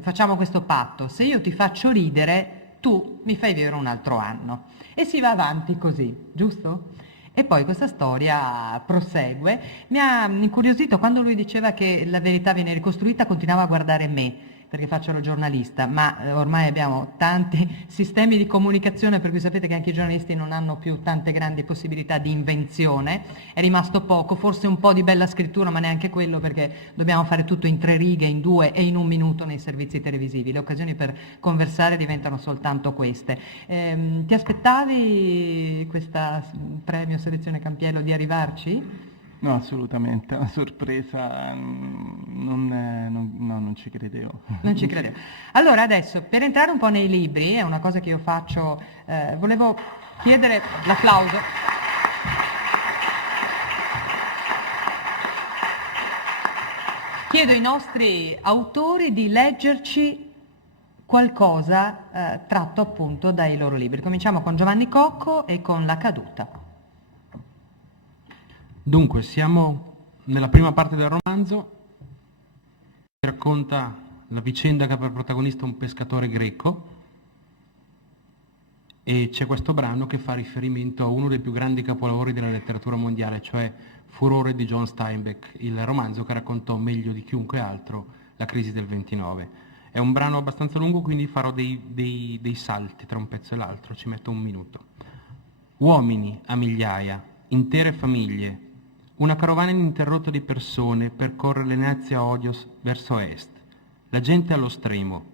facciamo questo patto, se io ti faccio ridere, tu mi fai vivere un altro anno. E si va avanti così, giusto? E poi questa storia prosegue. Mi ha incuriosito quando lui diceva che la verità viene ricostruita, continuava a guardare me, perché faccio lo giornalista, ma ormai abbiamo tanti sistemi di comunicazione, per cui sapete che anche i giornalisti non hanno più tante grandi possibilità di invenzione, è rimasto poco, forse un po' di bella scrittura, ma neanche quello, perché dobbiamo fare tutto in 3 righe, in 2 e in 1 minuto nei servizi televisivi, le occasioni per conversare diventano soltanto queste. Ti aspettavi questa premio Selezione Campiello di arrivarci? No, assolutamente, è una sorpresa, non ci credevo. Non ci credevo. Allora adesso, per entrare un po' nei libri, è una cosa che io faccio, volevo chiedere l'applauso. Chiedo ai nostri autori di leggerci qualcosa tratto appunto dai loro libri. Cominciamo con Giovanni Cocco e con La caduta. Dunque, siamo nella prima parte del romanzo, che racconta la vicenda che ha per protagonista un pescatore greco, e c'è questo brano che fa riferimento a uno dei più grandi capolavori della letteratura mondiale, cioè Furore di John Steinbeck, il romanzo che raccontò meglio di chiunque altro la crisi del 29. È un brano abbastanza lungo, quindi farò dei salti tra un pezzo e l'altro, ci metto 1 minuto. Uomini a migliaia, intere famiglie, una carovana ininterrotta di persone percorre l'Enazia Odios verso est. La gente allo stremo.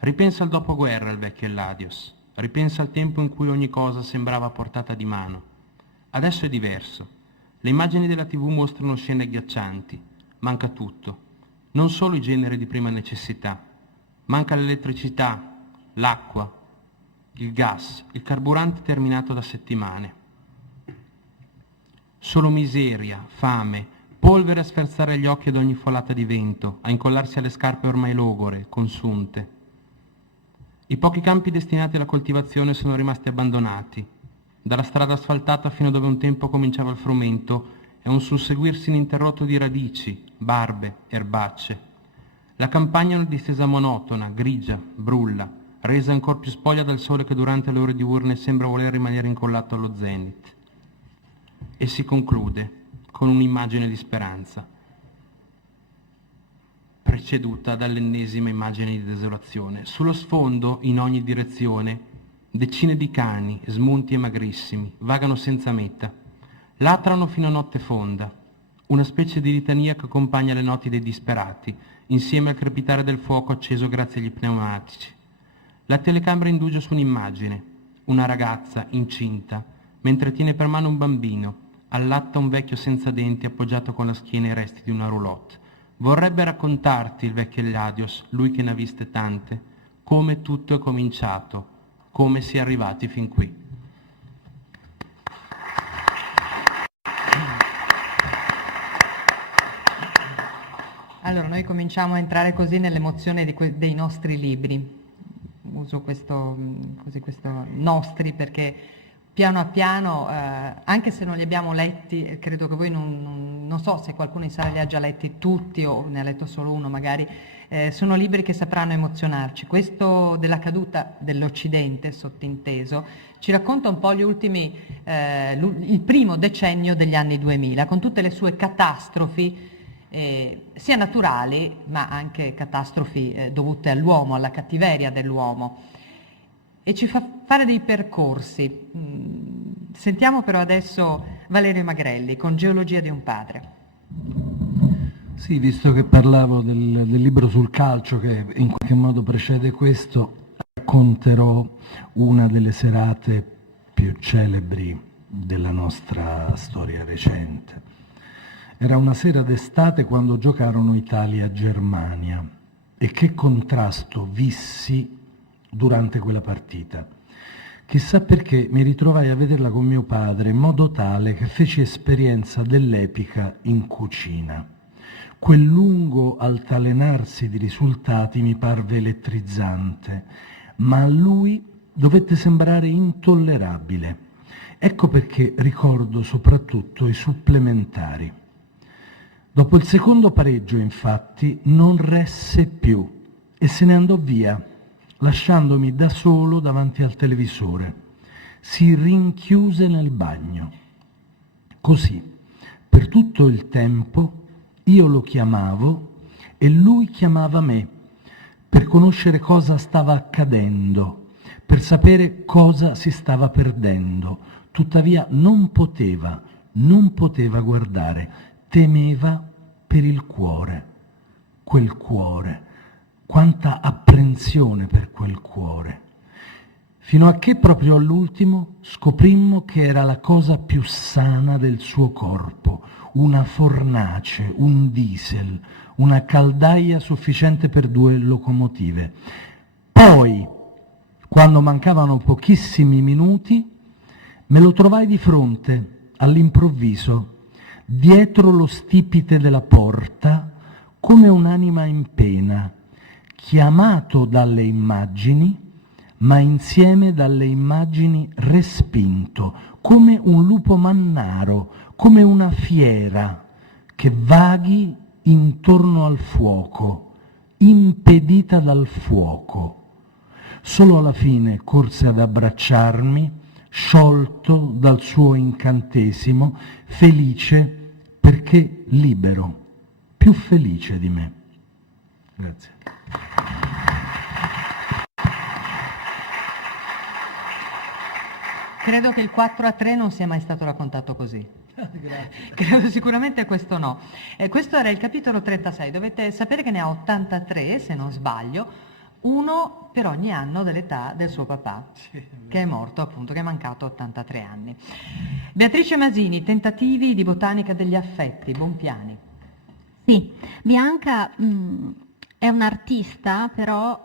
Ripensa al dopoguerra il vecchio Elladios. Ripensa al tempo in cui ogni cosa sembrava a portata di mano. Adesso è diverso. Le immagini della TV mostrano scene agghiaccianti. Manca tutto. Non solo i generi di prima necessità. Manca l'elettricità, l'acqua, il gas, il carburante terminato da settimane. Solo miseria, fame, polvere a sferzare gli occhi ad ogni folata di vento, a incollarsi alle scarpe ormai logore, consunte. I pochi campi destinati alla coltivazione sono rimasti abbandonati. Dalla strada asfaltata fino a dove un tempo cominciava il frumento è un susseguirsi ininterrotto di radici, barbe, erbacce. La campagna è una distesa monotona, grigia, brulla, resa ancor più spoglia dal sole che durante le ore diurne sembra voler rimanere incollato allo zenit. E si conclude con un'immagine di speranza, preceduta dall'ennesima immagine di desolazione. Sullo sfondo, in ogni direzione, decine di cani, smunti e magrissimi, vagano senza meta. Latrano fino a notte fonda, una specie di litania che accompagna le noti dei disperati, insieme al crepitare del fuoco acceso grazie agli pneumatici. La telecamera indugia su un'immagine, una ragazza incinta, mentre tiene per mano un bambino, allatta un vecchio senza denti appoggiato con la schiena ai resti di una roulotte. Vorrebbe raccontarti il vecchio Elladios, lui che ne ha viste tante, come tutto è cominciato, come si è arrivati fin qui. Allora, noi cominciamo a entrare così nell'emozione dei nostri libri. Uso questo nostri perché piano a piano, anche se non li abbiamo letti, credo che voi non so se qualcuno in sala li ha già letti tutti o ne ha letto solo uno magari, sono libri che sapranno emozionarci. Questo della caduta dell'Occidente, sottinteso, ci racconta un po' gli ultimi, il primo decennio degli anni 2000, con tutte le sue catastrofi, sia naturali ma anche catastrofi dovute all'uomo, alla cattiveria dell'uomo. E ci fa fare dei percorsi. Sentiamo però adesso Valerio Magrelli con Geologia di un padre. Sì, visto che parlavo del libro sul calcio che in qualche modo precede questo, racconterò una delle serate più celebri della nostra storia recente. Era una sera d'estate quando giocarono Italia-Germania e che contrasto vissi durante quella partita. Chissà perché mi ritrovai a vederla con mio padre in modo tale che feci esperienza dell'epica in cucina. Quel lungo altalenarsi di risultati mi parve elettrizzante, ma a lui dovette sembrare intollerabile. Ecco perché ricordo soprattutto i supplementari. Dopo il secondo pareggio, infatti, non resse più e se ne andò via, lasciandomi da solo davanti al televisore. Si rinchiuse nel bagno. Così, per tutto il tempo, io lo chiamavo e lui chiamava me, per conoscere cosa stava accadendo, per sapere cosa si stava perdendo. Tuttavia non poteva guardare, temeva per il cuore, quel cuore. Quanta apprensione per quel cuore. Fino a che proprio all'ultimo scoprimmo che era la cosa più sana del suo corpo, una fornace, un diesel, una caldaia sufficiente per 2 locomotive. Poi, quando mancavano pochissimi minuti, me lo trovai di fronte, all'improvviso, dietro lo stipite della porta, come un'anima in pena, chiamato dalle immagini, ma insieme dalle immagini respinto, come un lupo mannaro, come una fiera che vaghi intorno al fuoco, impedita dal fuoco. Solo alla fine corse ad abbracciarmi, sciolto dal suo incantesimo, felice perché libero, più felice di me. Grazie. Credo che il 4-3 non sia mai stato raccontato così. Credo sicuramente questo no. Questo era il capitolo 36, dovete sapere che ne ha 83 se non sbaglio, uno per ogni anno dell'età del suo papà, che è morto appunto, che è mancato 83 anni. Beatrice Masini, Tentativi di botanica degli affetti, Bompiani. Sì, Bianca è un'artista, però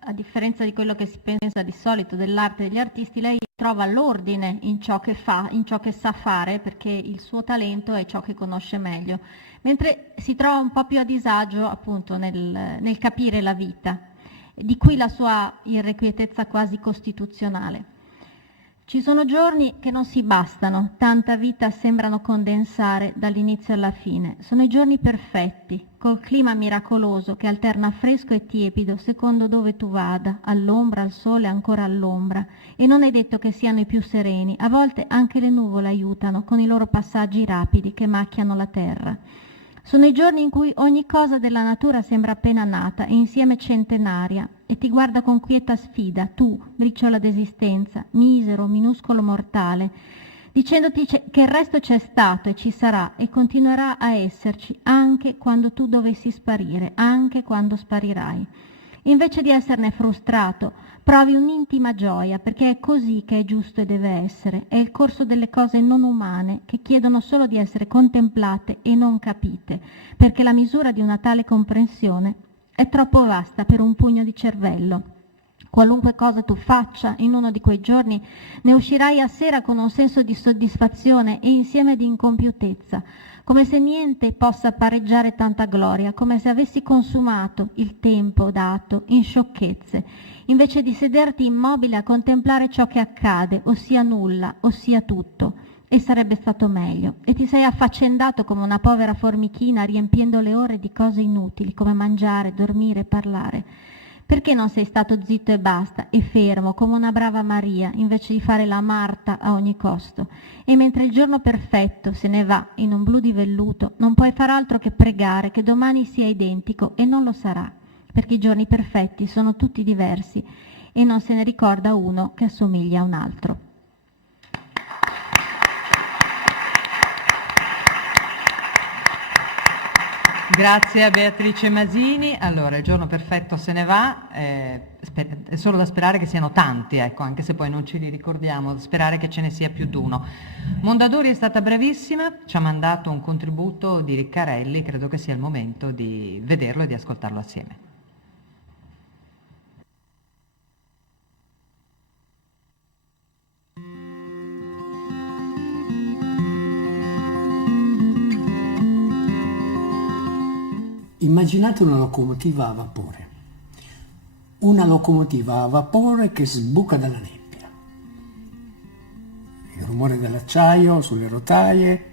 a differenza di quello che si pensa di solito dell'arte degli artisti, lei trova l'ordine in ciò che fa, in ciò che sa fare, perché il suo talento è ciò che conosce meglio, mentre si trova un po' più a disagio appunto nel capire la vita, di qui la sua irrequietezza quasi costituzionale. Ci sono giorni che non si bastano, tanta vita sembrano condensare dall'inizio alla fine. Sono i giorni perfetti, col clima miracoloso che alterna fresco e tiepido secondo dove tu vada, all'ombra, al sole, ancora all'ombra. E non è detto che siano i più sereni, a volte anche le nuvole aiutano con i loro passaggi rapidi che macchiano la terra. Sono i giorni in cui ogni cosa della natura sembra appena nata e insieme centenaria e ti guarda con quieta sfida, tu, briciola d'esistenza, misero, minuscolo mortale, dicendoti che il resto c'è stato e ci sarà e continuerà a esserci anche quando tu dovessi sparire, anche quando sparirai. Invece di esserne frustrato, provi un'intima gioia, perché è così che è giusto e deve essere. È il corso delle cose non umane che chiedono solo di essere contemplate e non capite, perché la misura di una tale comprensione è troppo vasta per un pugno di cervello. Qualunque cosa tu faccia in uno di quei giorni, ne uscirai a sera con un senso di soddisfazione e insieme di incompiutezza, come se niente possa pareggiare tanta gloria, come se avessi consumato il tempo dato in sciocchezze, invece di sederti immobile a contemplare ciò che accade, ossia nulla, ossia tutto, e sarebbe stato meglio. E ti sei affaccendato come una povera formichina riempiendo le ore di cose inutili, come mangiare, dormire, parlare. Perché non sei stato zitto e basta, e fermo, come una brava Maria, invece di fare la Marta a ogni costo? E mentre il giorno perfetto se ne va in un blu di velluto, non puoi far altro che pregare che domani sia identico, e non lo sarà, perché i giorni perfetti sono tutti diversi, e non se ne ricorda uno che assomiglia a un altro. Grazie a Beatrice Masini. Allora, il giorno perfetto se ne va, è solo da sperare che siano tanti, ecco, anche se poi non ce li ricordiamo, sperare che ce ne sia più di uno. Mondadori è stata brevissima, ci ha mandato un contributo di Riccarelli, credo che sia il momento di vederlo e di ascoltarlo assieme. Immaginate una locomotiva a vapore. Una locomotiva a vapore che sbuca dalla nebbia. Il rumore dell'acciaio sulle rotaie,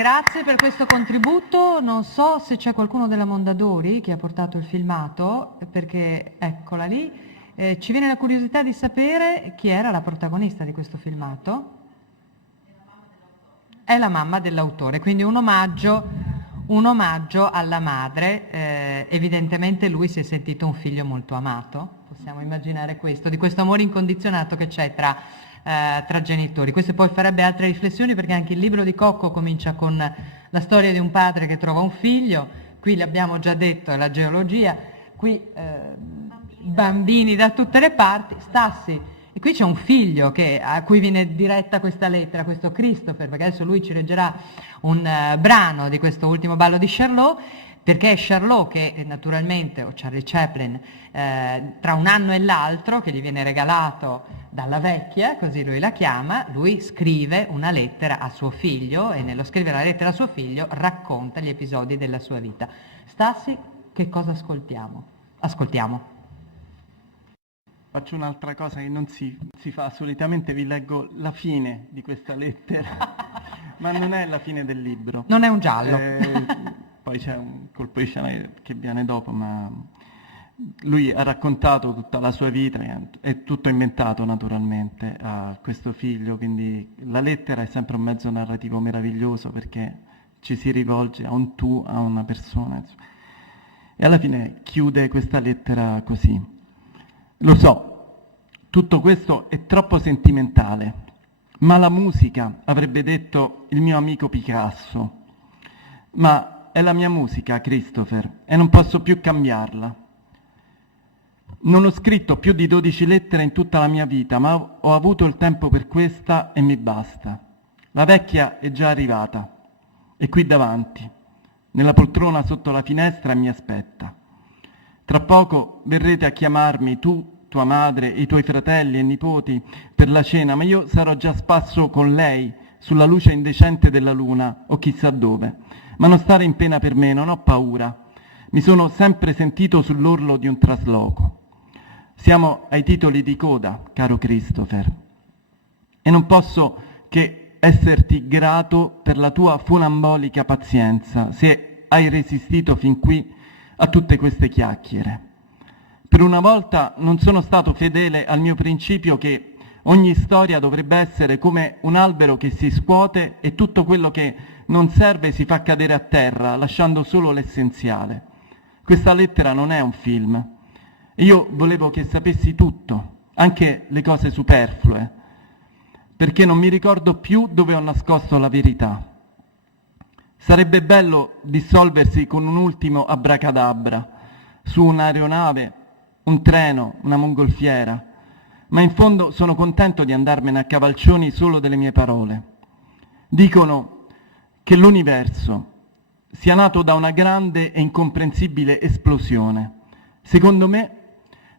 grazie per questo contributo. Non so se c'è qualcuno della Mondadori che ha portato il filmato, perché eccola lì. Ci viene la curiosità di sapere chi era la protagonista di questo filmato. È la mamma dell'autore, quindi un omaggio alla madre. Evidentemente lui si è sentito un figlio molto amato, possiamo immaginare questo, di questo amore incondizionato che c'è tra genitori. Questo poi farebbe altre riflessioni, perché anche il libro di Cocco comincia con la storia di un padre che trova un figlio, qui l'abbiamo già detto, è la geologia, qui bambini da tutte le parti, Stassi, e qui c'è un figlio a cui viene diretta questa lettera, questo Christopher, perché adesso lui ci leggerà un brano di questo ultimo ballo di Charlot, perché è Charlot che naturalmente, o Charlie Chaplin, tra un anno e l'altro, che gli viene regalato dalla vecchia, così lui la chiama, lui scrive una lettera a suo figlio, e nello scrivere la lettera a suo figlio racconta gli episodi della sua vita. Stassi, che cosa ascoltiamo? Ascoltiamo. Faccio un'altra cosa che non si fa solitamente, vi leggo la fine di questa lettera, ma non è la fine del libro. Non è un giallo. Poi c'è un colpo di scena che viene dopo, ma lui ha raccontato tutta la sua vita, è tutto inventato naturalmente a questo figlio, quindi la lettera è sempre un mezzo narrativo meraviglioso, perché ci si rivolge a un tu, a una persona. Insomma. E alla fine chiude questa lettera così. Lo so, tutto questo è troppo sentimentale, ma la musica, avrebbe detto il mio amico Picasso. Ma è la mia musica, Christopher, e non posso più cambiarla. Non ho scritto più di 12 lettere in tutta la mia vita, ma ho avuto il tempo per questa e mi basta. La vecchia è già arrivata, è qui davanti, nella poltrona sotto la finestra, e mi aspetta. Tra poco verrete a chiamarmi tu, tua madre, i tuoi fratelli e nipoti per la cena, ma io sarò già a spasso con lei sulla luce indecente della luna o chissà dove. Ma non stare in pena per me, non ho paura. Mi sono sempre sentito sull'orlo di un trasloco. Siamo ai titoli di coda, caro Christopher, e non posso che esserti grato per la tua funambolica pazienza, se hai resistito fin qui a tutte queste chiacchiere. Per una volta non sono stato fedele al mio principio che ogni storia dovrebbe essere come un albero che si scuote e tutto quello che non serve si fa cadere a terra, lasciando solo l'essenziale. Questa lettera non è un film. Io volevo che sapessi tutto, anche le cose superflue, perché non mi ricordo più dove ho nascosto la verità. Sarebbe bello dissolversi con un ultimo abracadabra, su un'aeronave, un treno, una mongolfiera, ma in fondo sono contento di andarmene a cavalcioni solo delle mie parole. Dicono che l'universo sia nato da una grande e incomprensibile esplosione. Secondo me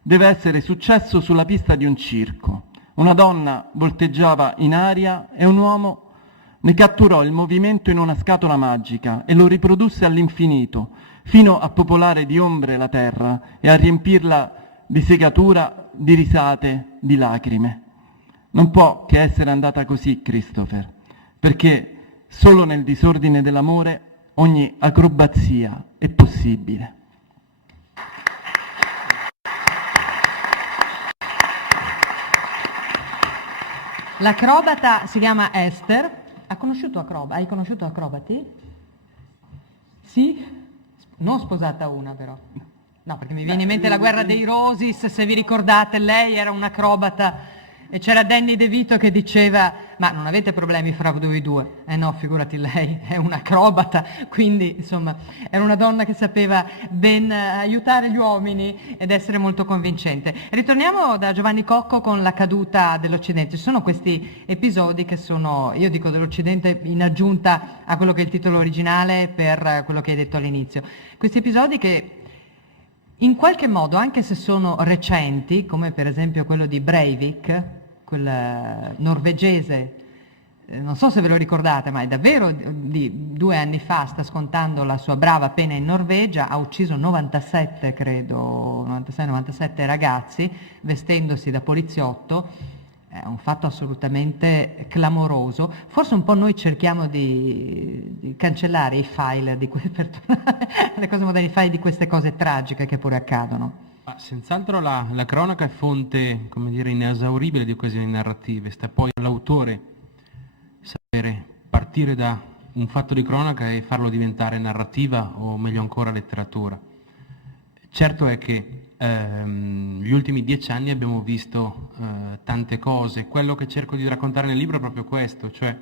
deve essere successo sulla pista di un circo. Una donna volteggiava in aria e un uomo ne catturò il movimento in una scatola magica e lo riprodusse all'infinito, fino a popolare di ombre la terra e a riempirla di segatura, di risate, di lacrime. Non può che essere andata così, Christopher, perché solo nel disordine dell'amore ogni acrobazia è possibile. L'acrobata si chiama Esther. Hai conosciuto acrobati? Sì? Non sposata una però. No, perché mi viene in mente la guerra dei Roses, se vi ricordate, lei era un acrobata e c'era Danny DeVito che diceva ma non avete problemi fra voi due? No, figurati, lei è un acrobata, quindi insomma era una donna che sapeva ben aiutare gli uomini ed essere molto convincente. Ritorniamo da Giovanni Cocco con la caduta dell'Occidente. Ci sono questi episodi che sono, io dico dell'Occidente in aggiunta a quello che è il titolo originale per quello che hai detto all'inizio, questi episodi che in qualche modo, anche se sono recenti, come per esempio quello di Breivik, quel norvegese, non so se ve lo ricordate, ma è davvero di 2 anni fa, sta scontando la sua brava pena in Norvegia, ha ucciso 97, credo, 96-97 ragazzi, vestendosi da poliziotto, è un fatto assolutamente clamoroso. Forse un po' noi cerchiamo di cancellare i file, per tornare alle cose moderne, i file di queste cose tragiche che pure accadono. Senz'altro la cronaca è fonte, come dire, inesauribile di occasioni narrative, sta poi all'autore sapere partire da un fatto di cronaca e farlo diventare narrativa o meglio ancora letteratura. Certo è che gli ultimi 10 anni abbiamo visto tante cose, quello che cerco di raccontare nel libro è proprio questo, cioè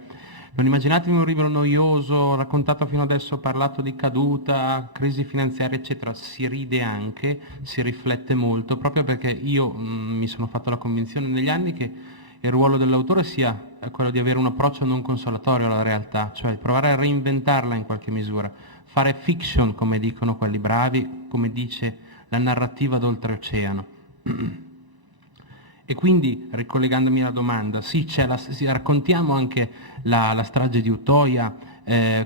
non immaginatevi un libro noioso, raccontato fino adesso, parlato di caduta, crisi finanziaria eccetera, si ride anche, si riflette molto, proprio perché io mi sono fatto la convinzione negli anni che il ruolo dell'autore sia quello di avere un approccio non consolatorio alla realtà, cioè provare a reinventarla in qualche misura, fare fiction come dicono quelli bravi, come dice la narrativa d'oltreoceano. E quindi, ricollegandomi alla domanda, sì, raccontiamo anche la strage di Utøya,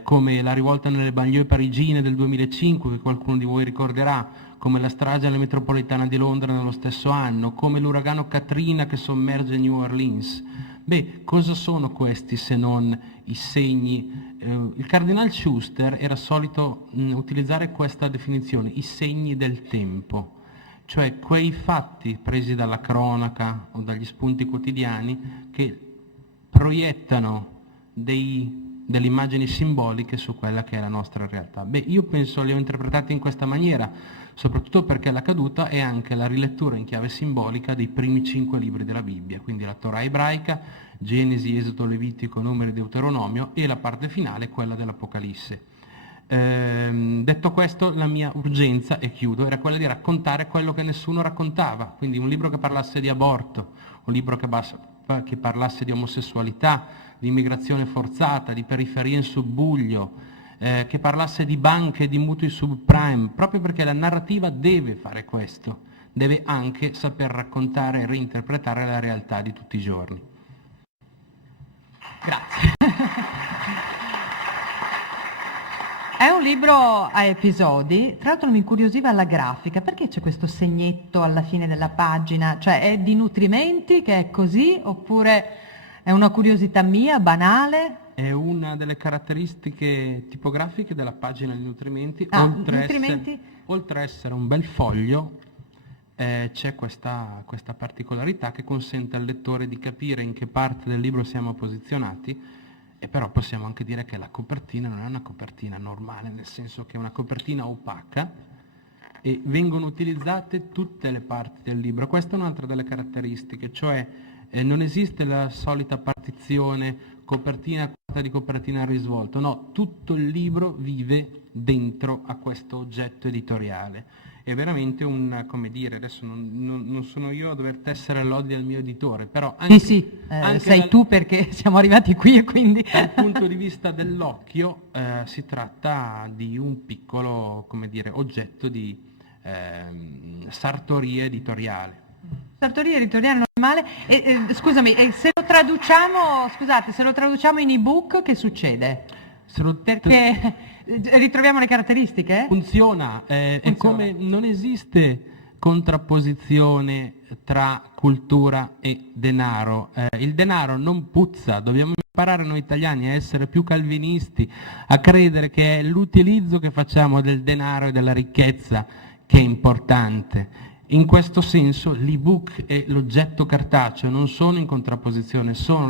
come la rivolta nelle banlieue parigine del 2005, che qualcuno di voi ricorderà, come la strage alla metropolitana di Londra nello stesso anno, come l'uragano Katrina che sommerge New Orleans. Beh, cosa sono questi se non i segni? Il cardinal Schuster era solito utilizzare questa definizione, i segni del tempo, cioè quei fatti presi dalla cronaca o dagli spunti quotidiani che proiettano delle immagini simboliche su quella che è la nostra realtà. Beh, io penso li ho interpretati in questa maniera, soprattutto perché la caduta è anche la rilettura in chiave simbolica dei primi 5 libri della Bibbia, quindi la Torah ebraica, Genesi, Esodo, Levitico, Numeri, Deuteronomio e la parte finale, quella dell'Apocalisse. Detto questo, la mia urgenza, e chiudo, era quella di raccontare quello che nessuno raccontava, quindi un libro che parlasse di aborto, un libro che parlasse di omosessualità, di immigrazione forzata, di periferie in subbuglio, che parlasse di banche, di mutui subprime, proprio perché la narrativa deve fare questo, deve anche saper raccontare e reinterpretare la realtà di tutti i giorni. Grazie. È un libro a episodi, tra l'altro mi incuriosiva la grafica, perché c'è questo segnetto alla fine della pagina? Cioè è di nutrimenti che è così, oppure è una curiosità mia, banale? È una delle caratteristiche tipografiche della pagina di nutrimenti, oltre a essere un bel foglio, c'è questa particolarità che consente al lettore di capire in che parte del libro siamo posizionati, e però possiamo anche dire che la copertina non è una copertina normale, nel senso che è una copertina opaca e vengono utilizzate tutte le parti del libro. Questa è un'altra delle caratteristiche, cioè non esiste la solita partizione copertina quarta di copertina risvolto, no, tutto il libro vive dentro a questo oggetto editoriale. È veramente come dire, adesso non sono io a dover tessere lodi al mio editore, però anche, anche sei tu perché siamo arrivati qui e quindi... Dal punto di vista dell'occhio si tratta di un piccolo, come dire, oggetto di sartoria editoriale. Sartoria editoriale normale, scusami, se lo traduciamo in ebook che succede? Perché ritroviamo le caratteristiche? Funziona. È come non esiste contrapposizione tra cultura e denaro. Il denaro non puzza, dobbiamo imparare noi italiani a essere più calvinisti, a credere che è l'utilizzo che facciamo del denaro e della ricchezza che è importante. In questo senso l'ebook e l'oggetto cartaceo non sono in contrapposizione, sono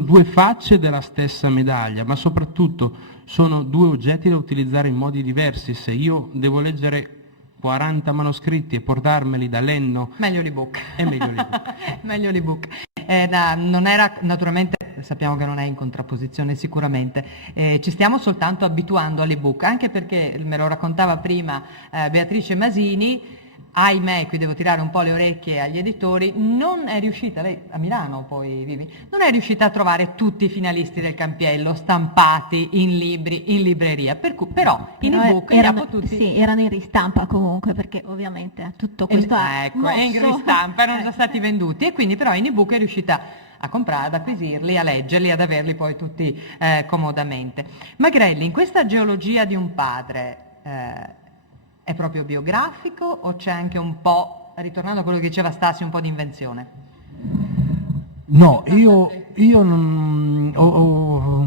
due facce della stessa medaglia, ma soprattutto sono due oggetti da utilizzare in modi diversi. Se io devo leggere 40 manoscritti e portarmeli da Lenno, meglio l'ebook. È meglio l'ebook. Meglio l'ebook. Non era, naturalmente, sappiamo che non è in contrapposizione sicuramente, ci stiamo soltanto abituando all'ebook, anche perché, me lo raccontava prima Beatrice Masini, ahimè, qui devo tirare un po' le orecchie agli editori, non è riuscita, lei a Milano poi vivi, non è riuscita a trovare tutti i finalisti del Campiello stampati in libri, in libreria, però in ebook li ha potuti... Sì, erano in ristampa comunque, perché ovviamente tutto questo ecco, in ristampa erano già stati venduti, e quindi però in ebook è riuscita a comprare, ad acquisirli, a leggerli, ad averli poi tutti comodamente. Magrelli, in questa geologia di un padre... è proprio biografico o c'è anche un po', ritornando a quello che diceva Stassi, un po' di invenzione? No, io ho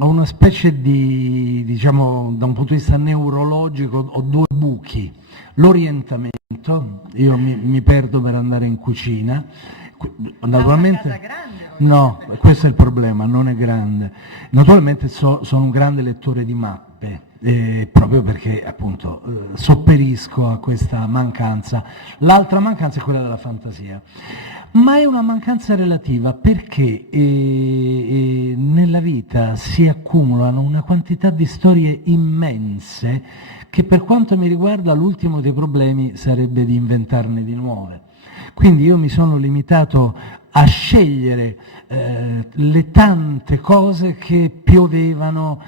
una specie di, diciamo, da un punto di vista neurologico, ho due buchi. L'orientamento, io mi perdo per andare in cucina. Naturalmente, una casa grande? no, questo è il problema, non è grande. Naturalmente sono un grande lettore di mappe, proprio perché appunto sopperisco a questa mancanza. L'altra mancanza è quella della fantasia. Ma è una mancanza relativa perché nella vita si accumulano una quantità di storie immense che per quanto mi riguarda l'ultimo dei problemi sarebbe di inventarne di nuove. Quindi io mi sono limitato a scegliere le tante cose che piovevano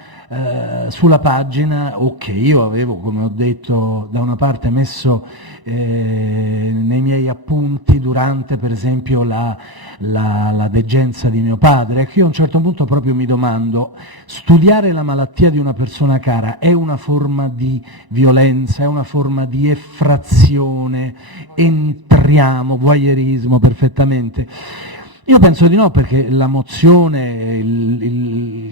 sulla pagina o che io avevo, come ho detto, da una parte messo nei miei appunti durante per esempio la degenza di mio padre. Io a un certo punto proprio mi domando, studiare la malattia di una persona cara è una forma di violenza, è una forma di effrazione, entriamo, voyeurismo perfettamente. Io penso di no, perché la mozione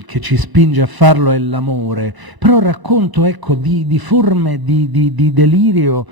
che ci spinge a farlo è l'amore, però racconto, ecco, di forme di delirio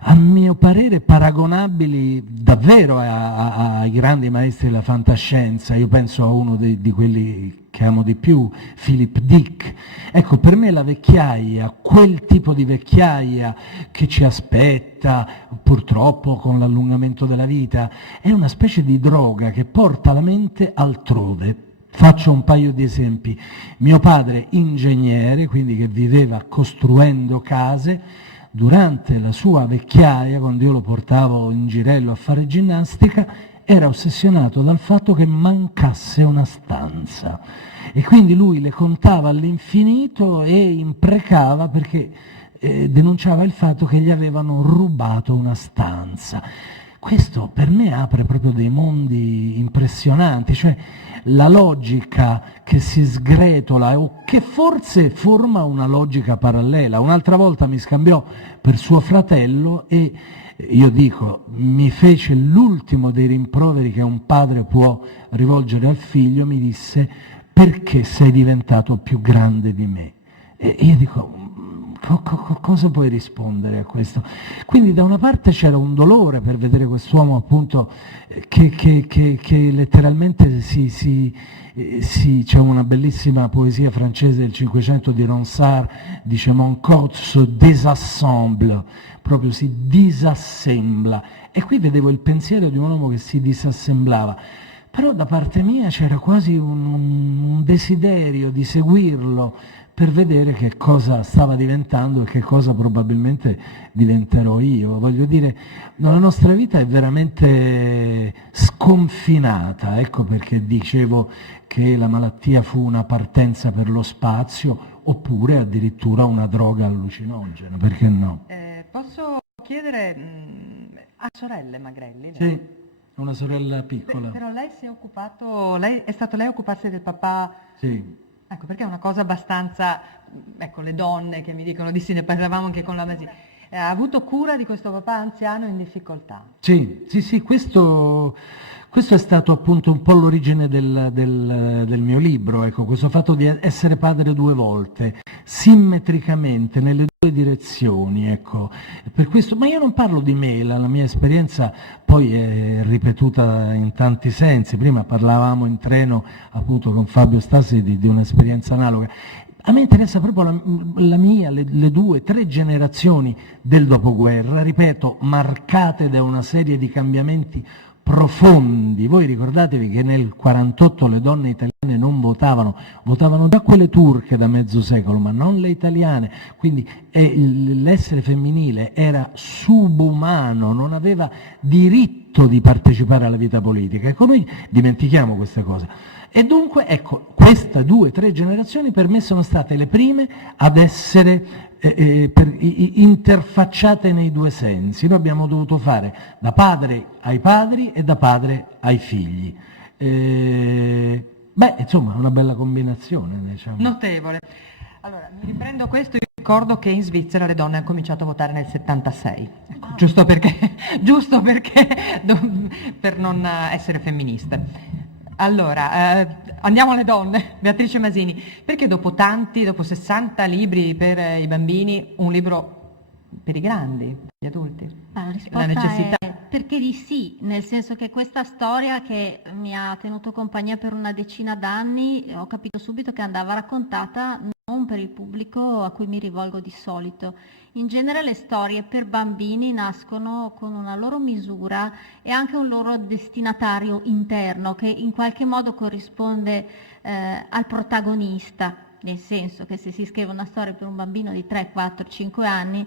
a mio parere paragonabili davvero ai grandi maestri della fantascienza. Io penso a uno di quelli che amo di più, Philip Dick. Ecco, per me la vecchiaia, quel tipo di vecchiaia che ci aspetta, purtroppo con l'allungamento della vita, è una specie di droga che porta la mente altrove. Faccio un paio di esempi. Mio padre, ingegnere, quindi che viveva costruendo case, durante la sua vecchiaia, quando io lo portavo in girello a fare ginnastica, era ossessionato dal fatto che mancasse una stanza e quindi lui le contava all'infinito e imprecava perché denunciava il fatto che gli avevano rubato una stanza. Questo per me apre proprio dei mondi impressionanti, cioè la logica che si sgretola o che forse forma una logica parallela. Un'altra volta mi scambiò per suo fratello e io dico, mi fece l'ultimo dei rimproveri che un padre può rivolgere al figlio, mi disse: perché sei diventato più grande di me? E io dico, cosa puoi rispondere a questo? Quindi da una parte c'era un dolore per vedere quest'uomo appunto che letteralmente c'è una bellissima poesia francese del Cinquecento di Ronsard, dice mon corps se désassemble, proprio si disassembla, e qui vedevo il pensiero di un uomo che si disassemblava. Però da parte mia c'era quasi un desiderio di seguirlo per vedere che cosa stava diventando e che cosa probabilmente diventerò io. Voglio dire, la nostra vita è veramente sconfinata, ecco perché dicevo che la malattia fu una partenza per lo spazio oppure addirittura una droga allucinogena, perché no? Posso chiedere, ha sorelle Magrelli? Sì, una sorella piccola. Però lei si è occupato, è stato lei a occuparsi del papà? Sì. Ecco, perché è una cosa abbastanza, ecco, le donne che mi dicono di sì, ne parlavamo anche con la Masini. Ha avuto cura di questo papà anziano in difficoltà? Sì, questo è stato appunto un po' l'origine del mio libro, ecco, questo fatto di essere padre due volte, simmetricamente, nelle due direzioni, ecco. Per questo, ma io non parlo di me, la mia esperienza poi è ripetuta in tanti sensi. Prima parlavamo in treno appunto con Fabio Stassi di un'esperienza analoga. A me interessa proprio la mia, le due, tre generazioni del dopoguerra, ripeto, marcate da una serie di cambiamenti profondi. Voi ricordatevi che nel 48 le donne italiane non votavano già quelle turche da mezzo secolo, ma non le italiane, quindi l'essere femminile era subumano, non aveva diritto di partecipare alla vita politica. Ecco, noi dimentichiamo queste cose. E dunque, ecco, queste due, tre generazioni per me sono state le prime ad essere interfacciate nei due sensi. Noi abbiamo dovuto fare da padre ai padri e da padre ai figli. Insomma, una bella combinazione, diciamo. Notevole. Allora, mi riprendo questo, io ricordo che in Svizzera le donne hanno cominciato a votare nel 76, ecco, giusto perché per non essere femministe. Allora, andiamo alle donne. Beatrice Masini, perché dopo 60 libri per i bambini, un libro per i grandi, per gli adulti? La risposta necessità. è perché di sì, nel senso che questa storia che mi ha tenuto compagnia per una decina d'anni, ho capito subito che andava raccontata non per il pubblico a cui mi rivolgo di solito. In genere le storie per bambini nascono con una loro misura e anche un loro destinatario interno che in qualche modo corrisponde al protagonista, nel senso che se si scrive una storia per un bambino di 3, 4, 5 anni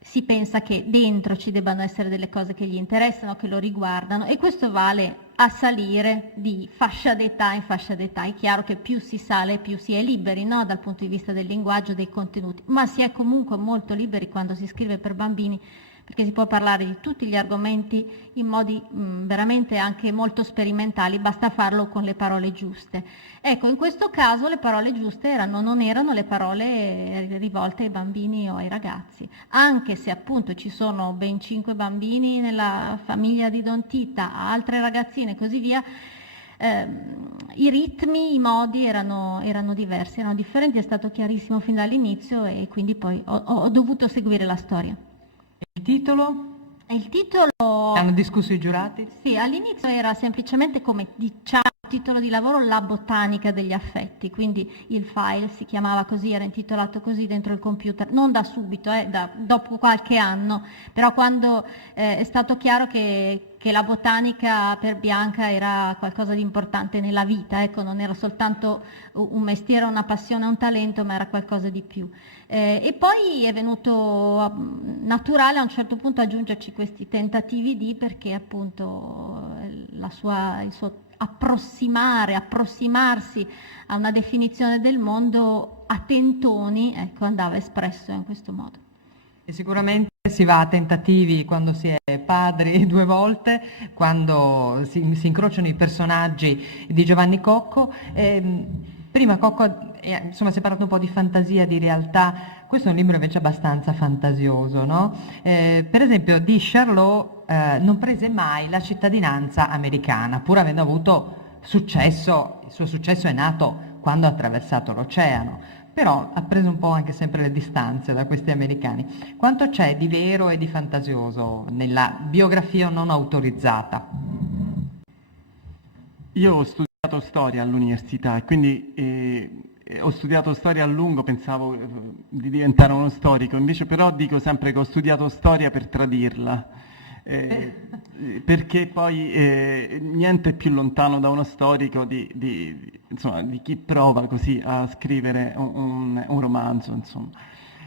si pensa che dentro ci debbano essere delle cose che gli interessano, che lo riguardano, e questo vale a salire di fascia d'età in fascia d'età. È chiaro che più si sale più si è liberi, no? Dal punto di vista del linguaggio, dei contenuti, ma si è comunque molto liberi quando si scrive per bambini, perché si può parlare di tutti gli argomenti in modi veramente anche molto sperimentali, basta farlo con le parole giuste. Ecco, in questo caso le parole giuste non erano le parole rivolte ai bambini o ai ragazzi, anche se appunto ci sono ben 5 bambini nella famiglia di Don Tita, altre ragazzine e così via. I ritmi, i modi erano diversi, erano differenti, è stato chiarissimo fin dall'inizio e quindi poi ho dovuto seguire la storia. Il titolo? Il titolo... Hanno discusso i giurati? Sì, all'inizio era semplicemente come diciamo titolo di lavoro La botanica degli affetti, quindi il file si chiamava così, era intitolato così dentro il computer, non da subito, dopo qualche anno, però quando è stato chiaro che la botanica per Bianca era qualcosa di importante nella vita, ecco, non era soltanto un mestiere, una passione, un talento, ma era qualcosa di più. E poi è venuto naturale a un certo punto aggiungerci questi tentativi perché appunto il suo approssimarsi a una definizione del mondo a tentoni, ecco, andava espresso in questo modo. E sicuramente si va a tentativi quando si è padri 2 volte, quando si incrociano i personaggi di Giovanni Cocco. Prima Cocco insomma, si è parlato un po' di fantasia, di realtà. Questo è un libro invece abbastanza fantasioso, no? Per esempio di Charlot non prese mai la cittadinanza americana, pur avendo avuto successo. Il suo successo è nato quando ha attraversato l'oceano, però ha preso un po' anche sempre le distanze da questi americani. Quanto c'è di vero e di fantasioso nella biografia non autorizzata? Io ho studiato storia all'università e quindi ho studiato storia a lungo, pensavo di diventare uno storico, invece però dico sempre che ho studiato storia per tradirla, perché poi niente più lontano da uno storico insomma, di chi prova così a scrivere un romanzo, insomma.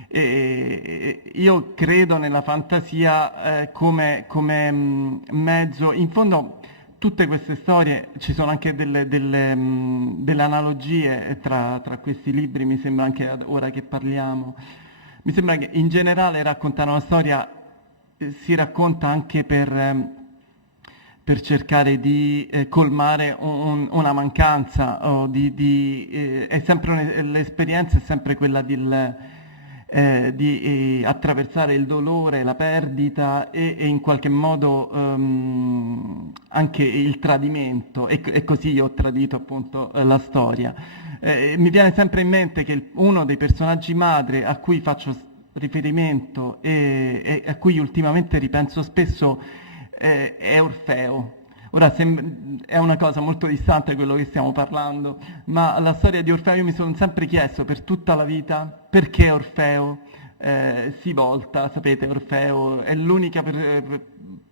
Io credo nella fantasia come mezzo, in fondo. Tutte queste storie, ci sono anche delle analogie tra questi libri, mi sembra anche ora che parliamo. Mi sembra che in generale raccontare una storia si racconta anche per cercare di colmare una mancanza, o è sempre l'esperienza è sempre quella di attraversare il dolore, la perdita e in qualche modo anche il tradimento, e così io ho tradito appunto la storia. Mi viene sempre in mente che uno dei personaggi madre a cui faccio riferimento e a cui ultimamente ripenso spesso è Orfeo. Ora è una cosa molto distante da quello che stiamo parlando, ma la storia di Orfeo io mi sono sempre chiesto per tutta la vita perché Orfeo si volta. Sapete, Orfeo è l'unico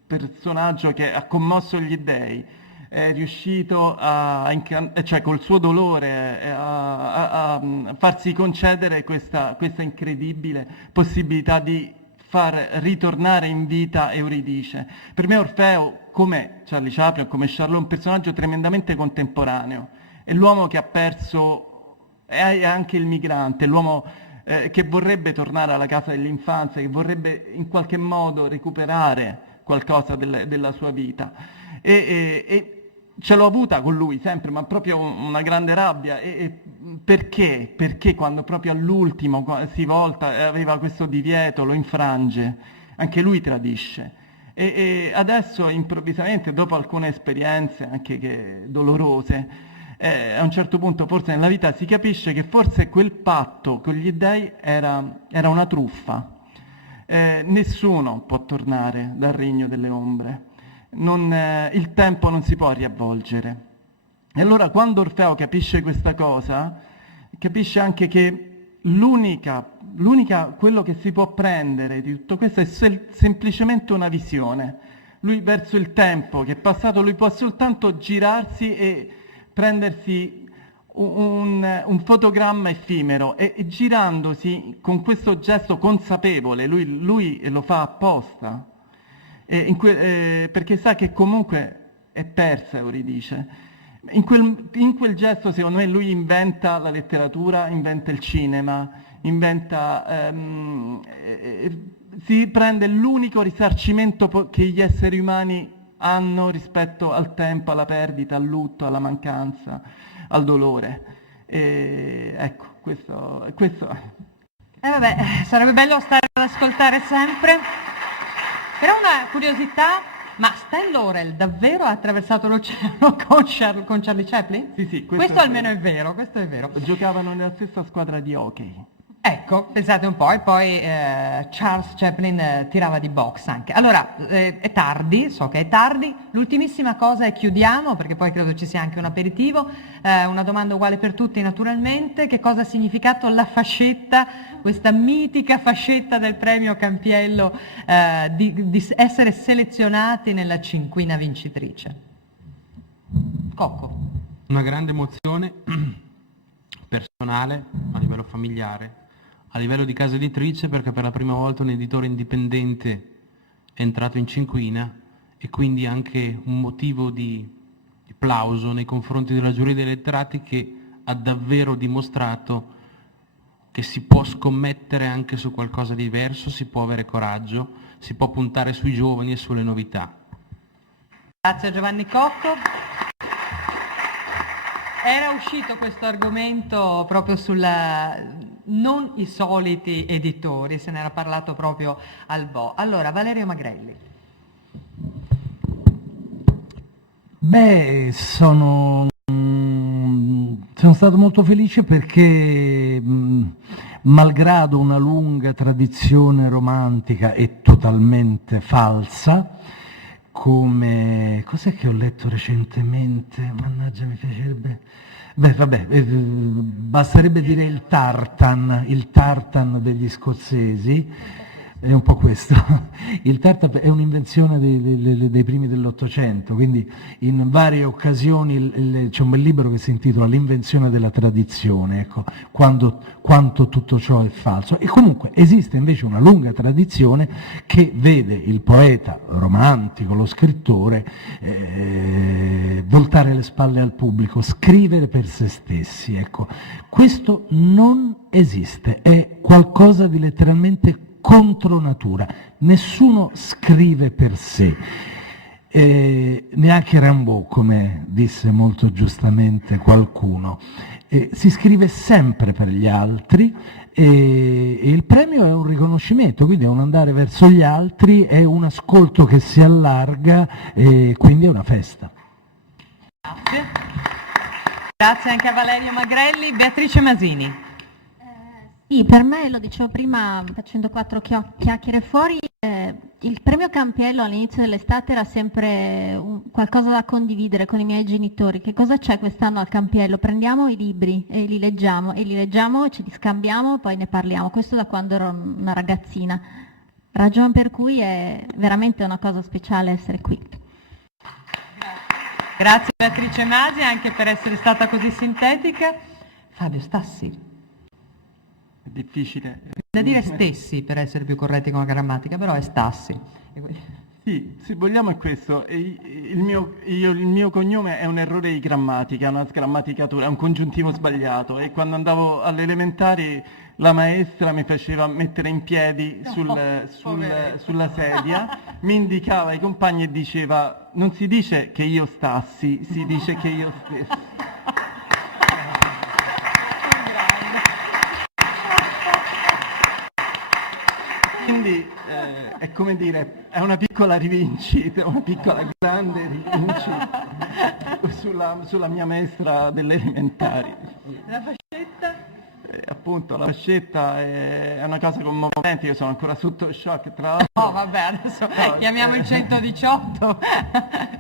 personaggio che ha commosso gli dèi, è riuscito cioè col suo dolore a farsi concedere questa incredibile possibilità di far ritornare in vita Euridice. Per me Orfeo, come Charlie Chaplin, come Charlot, è un personaggio tremendamente contemporaneo. È l'uomo che ha perso, è anche il migrante, l'uomo che vorrebbe tornare alla casa dell'infanzia, che vorrebbe in qualche modo recuperare qualcosa della sua vita. E ce l'ho avuta con lui sempre, ma proprio una grande rabbia. E perché? Perché quando proprio all'ultimo si volta, aveva questo divieto, lo infrange, anche lui tradisce. E adesso improvvisamente, dopo alcune esperienze anche dolorose, a un certo punto forse nella vita si capisce che forse quel patto con gli dèi era una truffa. Nessuno può tornare dal regno delle ombre. Il tempo non si può riavvolgere. E allora quando Orfeo capisce questa cosa, capisce anche che quello che si può prendere di tutto questo è semplicemente una visione. Lui verso il tempo che è passato, lui può soltanto girarsi e prendersi un fotogramma effimero e girandosi con questo gesto consapevole, lui lo fa apposta. Perché sa che comunque è persa, Euridice. In quel gesto, secondo me, lui inventa la letteratura, inventa il cinema, si prende l'unico risarcimento che gli esseri umani hanno rispetto al tempo, alla perdita, al lutto, alla mancanza, al dolore. Ecco, questo. Vabbè, sarebbe bello stare ad ascoltare sempre. Però una curiosità, ma Stan Laurel davvero ha attraversato l'oceano con Charlie Chaplin? Sì, questo almeno è vero, questo è vero. Giocavano nella stessa squadra di hockey. Ecco, pensate un po', e poi Charles Chaplin tirava di box anche. Allora, è tardi, so che è tardi, l'ultimissima cosa e chiudiamo, perché poi credo ci sia anche un aperitivo, una domanda uguale per tutti naturalmente, che cosa ha significato la fascetta, questa mitica fascetta del premio Campiello, di essere selezionati nella cinquina vincitrice? Cocco. Una grande emozione personale, a livello familiare, a livello di casa editrice, perché per la prima volta un editore indipendente è entrato in cinquina e quindi anche un motivo di plauso nei confronti della giuria dei letterati, che ha davvero dimostrato che si può scommettere anche su qualcosa di diverso, si può avere coraggio, si può puntare sui giovani e sulle novità. Grazie a Giovanni Cocco. Era uscito questo argomento proprio non i soliti editori, se ne era parlato proprio al Bo. Allora, Valerio Magrelli. Beh, sono stato molto felice perché, malgrado una lunga tradizione romantica e totalmente falsa, come... cos'è che ho letto recentemente? Mannaggia, mi piacerebbe... Beh, vabbè, basterebbe dire il tartan degli scozzesi, è un po' questo. Il tartan è un'invenzione dei primi dell'Ottocento, quindi in varie occasioni c'è un bel libro che si intitola L'invenzione della tradizione, ecco, quanto tutto ciò è falso. E comunque esiste invece una lunga tradizione che vede il poeta romantico, lo scrittore, voltare le spalle al pubblico, scrivere per se stessi. Ecco. Questo non esiste, è qualcosa di letteralmente contro natura. Nessuno scrive per sé. Neanche Rimbaud, come disse molto giustamente qualcuno. Si scrive sempre per gli altri e il premio è un riconoscimento, quindi è un andare verso gli altri, è un ascolto che si allarga e quindi è una festa. Grazie. Grazie anche a Valerio Magrelli. Beatrice Masini. Sì, per me, lo dicevo prima facendo quattro chiacchiere fuori, il premio Campiello all'inizio dell'estate era sempre qualcosa da condividere con i miei genitori. Che cosa c'è quest'anno al Campiello? Prendiamo i libri e li leggiamo e ci li scambiamo e poi ne parliamo. Questo da quando ero una ragazzina. Ragione per cui è veramente una cosa speciale essere qui. Grazie Beatrice Masi anche per essere stata così sintetica. Fabio Stassi. È difficile. Da dire stessi per essere più corretti con la grammatica, però è Stassi. Sì, se vogliamo è questo. Il mio cognome è un errore di grammatica, è una sgrammaticatura, è un congiuntivo sbagliato e quando andavo alle elementari la maestra mi faceva mettere in piedi sulla sedia, mi indicava i compagni e diceva: non si dice che io stassi, si dice che io stessi. Quindi è come dire, è una piccola rivincita, una piccola grande rivincita sulla mia maestra delle elementari. La fascetta? Appunto, la fascetta è una cosa commovente, io sono ancora sotto shock, tra l'altro. No, vabbè, adesso chiamiamo il 118.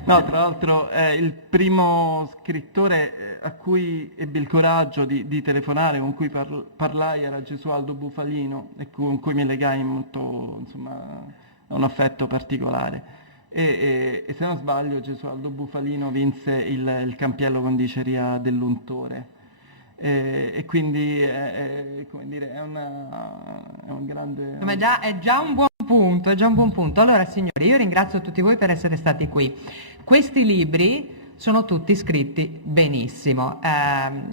No, tra l'altro il primo scrittore a cui ebbi il coraggio di telefonare, con cui parlai, era Gesualdo Bufalino, e con cui mi legai molto, insomma, a un affetto particolare. E se non sbaglio Gesualdo Bufalino vinse il Campiello Condiceria dell'Untore. E quindi come dire, è un grande... È già un buon punto, è già un buon punto. Allora signori, io ringrazio tutti voi per essere stati qui. Questi libri sono tutti scritti benissimo.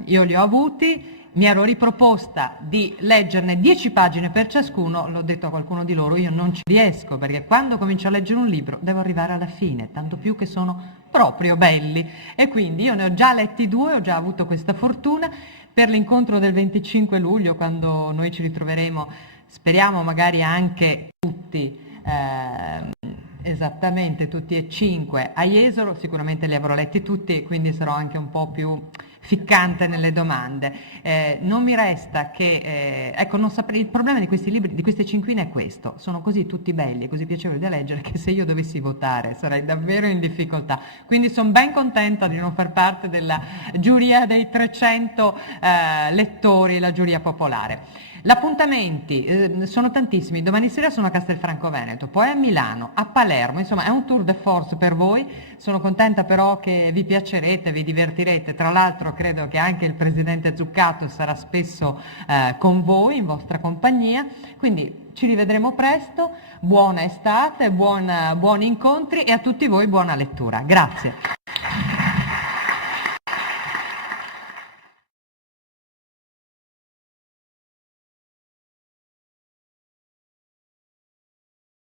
Io li ho avuti, mi ero riproposta di leggerne 10 pagine per ciascuno, l'ho detto a qualcuno di loro, io non ci riesco, perché quando comincio a leggere un libro devo arrivare alla fine, tanto più che sono proprio belli, e quindi io ne ho già letti 2, ho già avuto questa fortuna. Per l'incontro del 25 luglio, quando noi ci ritroveremo, speriamo magari anche tutti, esattamente tutti e 5 a Jesolo, sicuramente li avrò letti tutti, quindi sarò anche un po' più ficcante nelle domande. Non mi resta che, ecco, non saprei, il problema di questi libri, di queste cinquine è questo: sono così tutti belli e così piacevoli da leggere che se io dovessi votare sarei davvero in difficoltà. Quindi sono ben contenta di non far parte della giuria dei 300 lettori, la giuria popolare. Gli appuntamenti sono tantissimi, domani sera sono a Castelfranco Veneto, poi a Milano, a Palermo, insomma è un tour de force per voi. Sono contenta però che vi piacerete, vi divertirete, tra l'altro credo che anche il presidente Zuccato sarà spesso con voi, in vostra compagnia, quindi ci rivedremo presto, buona estate, buoni incontri e a tutti voi buona lettura. Grazie.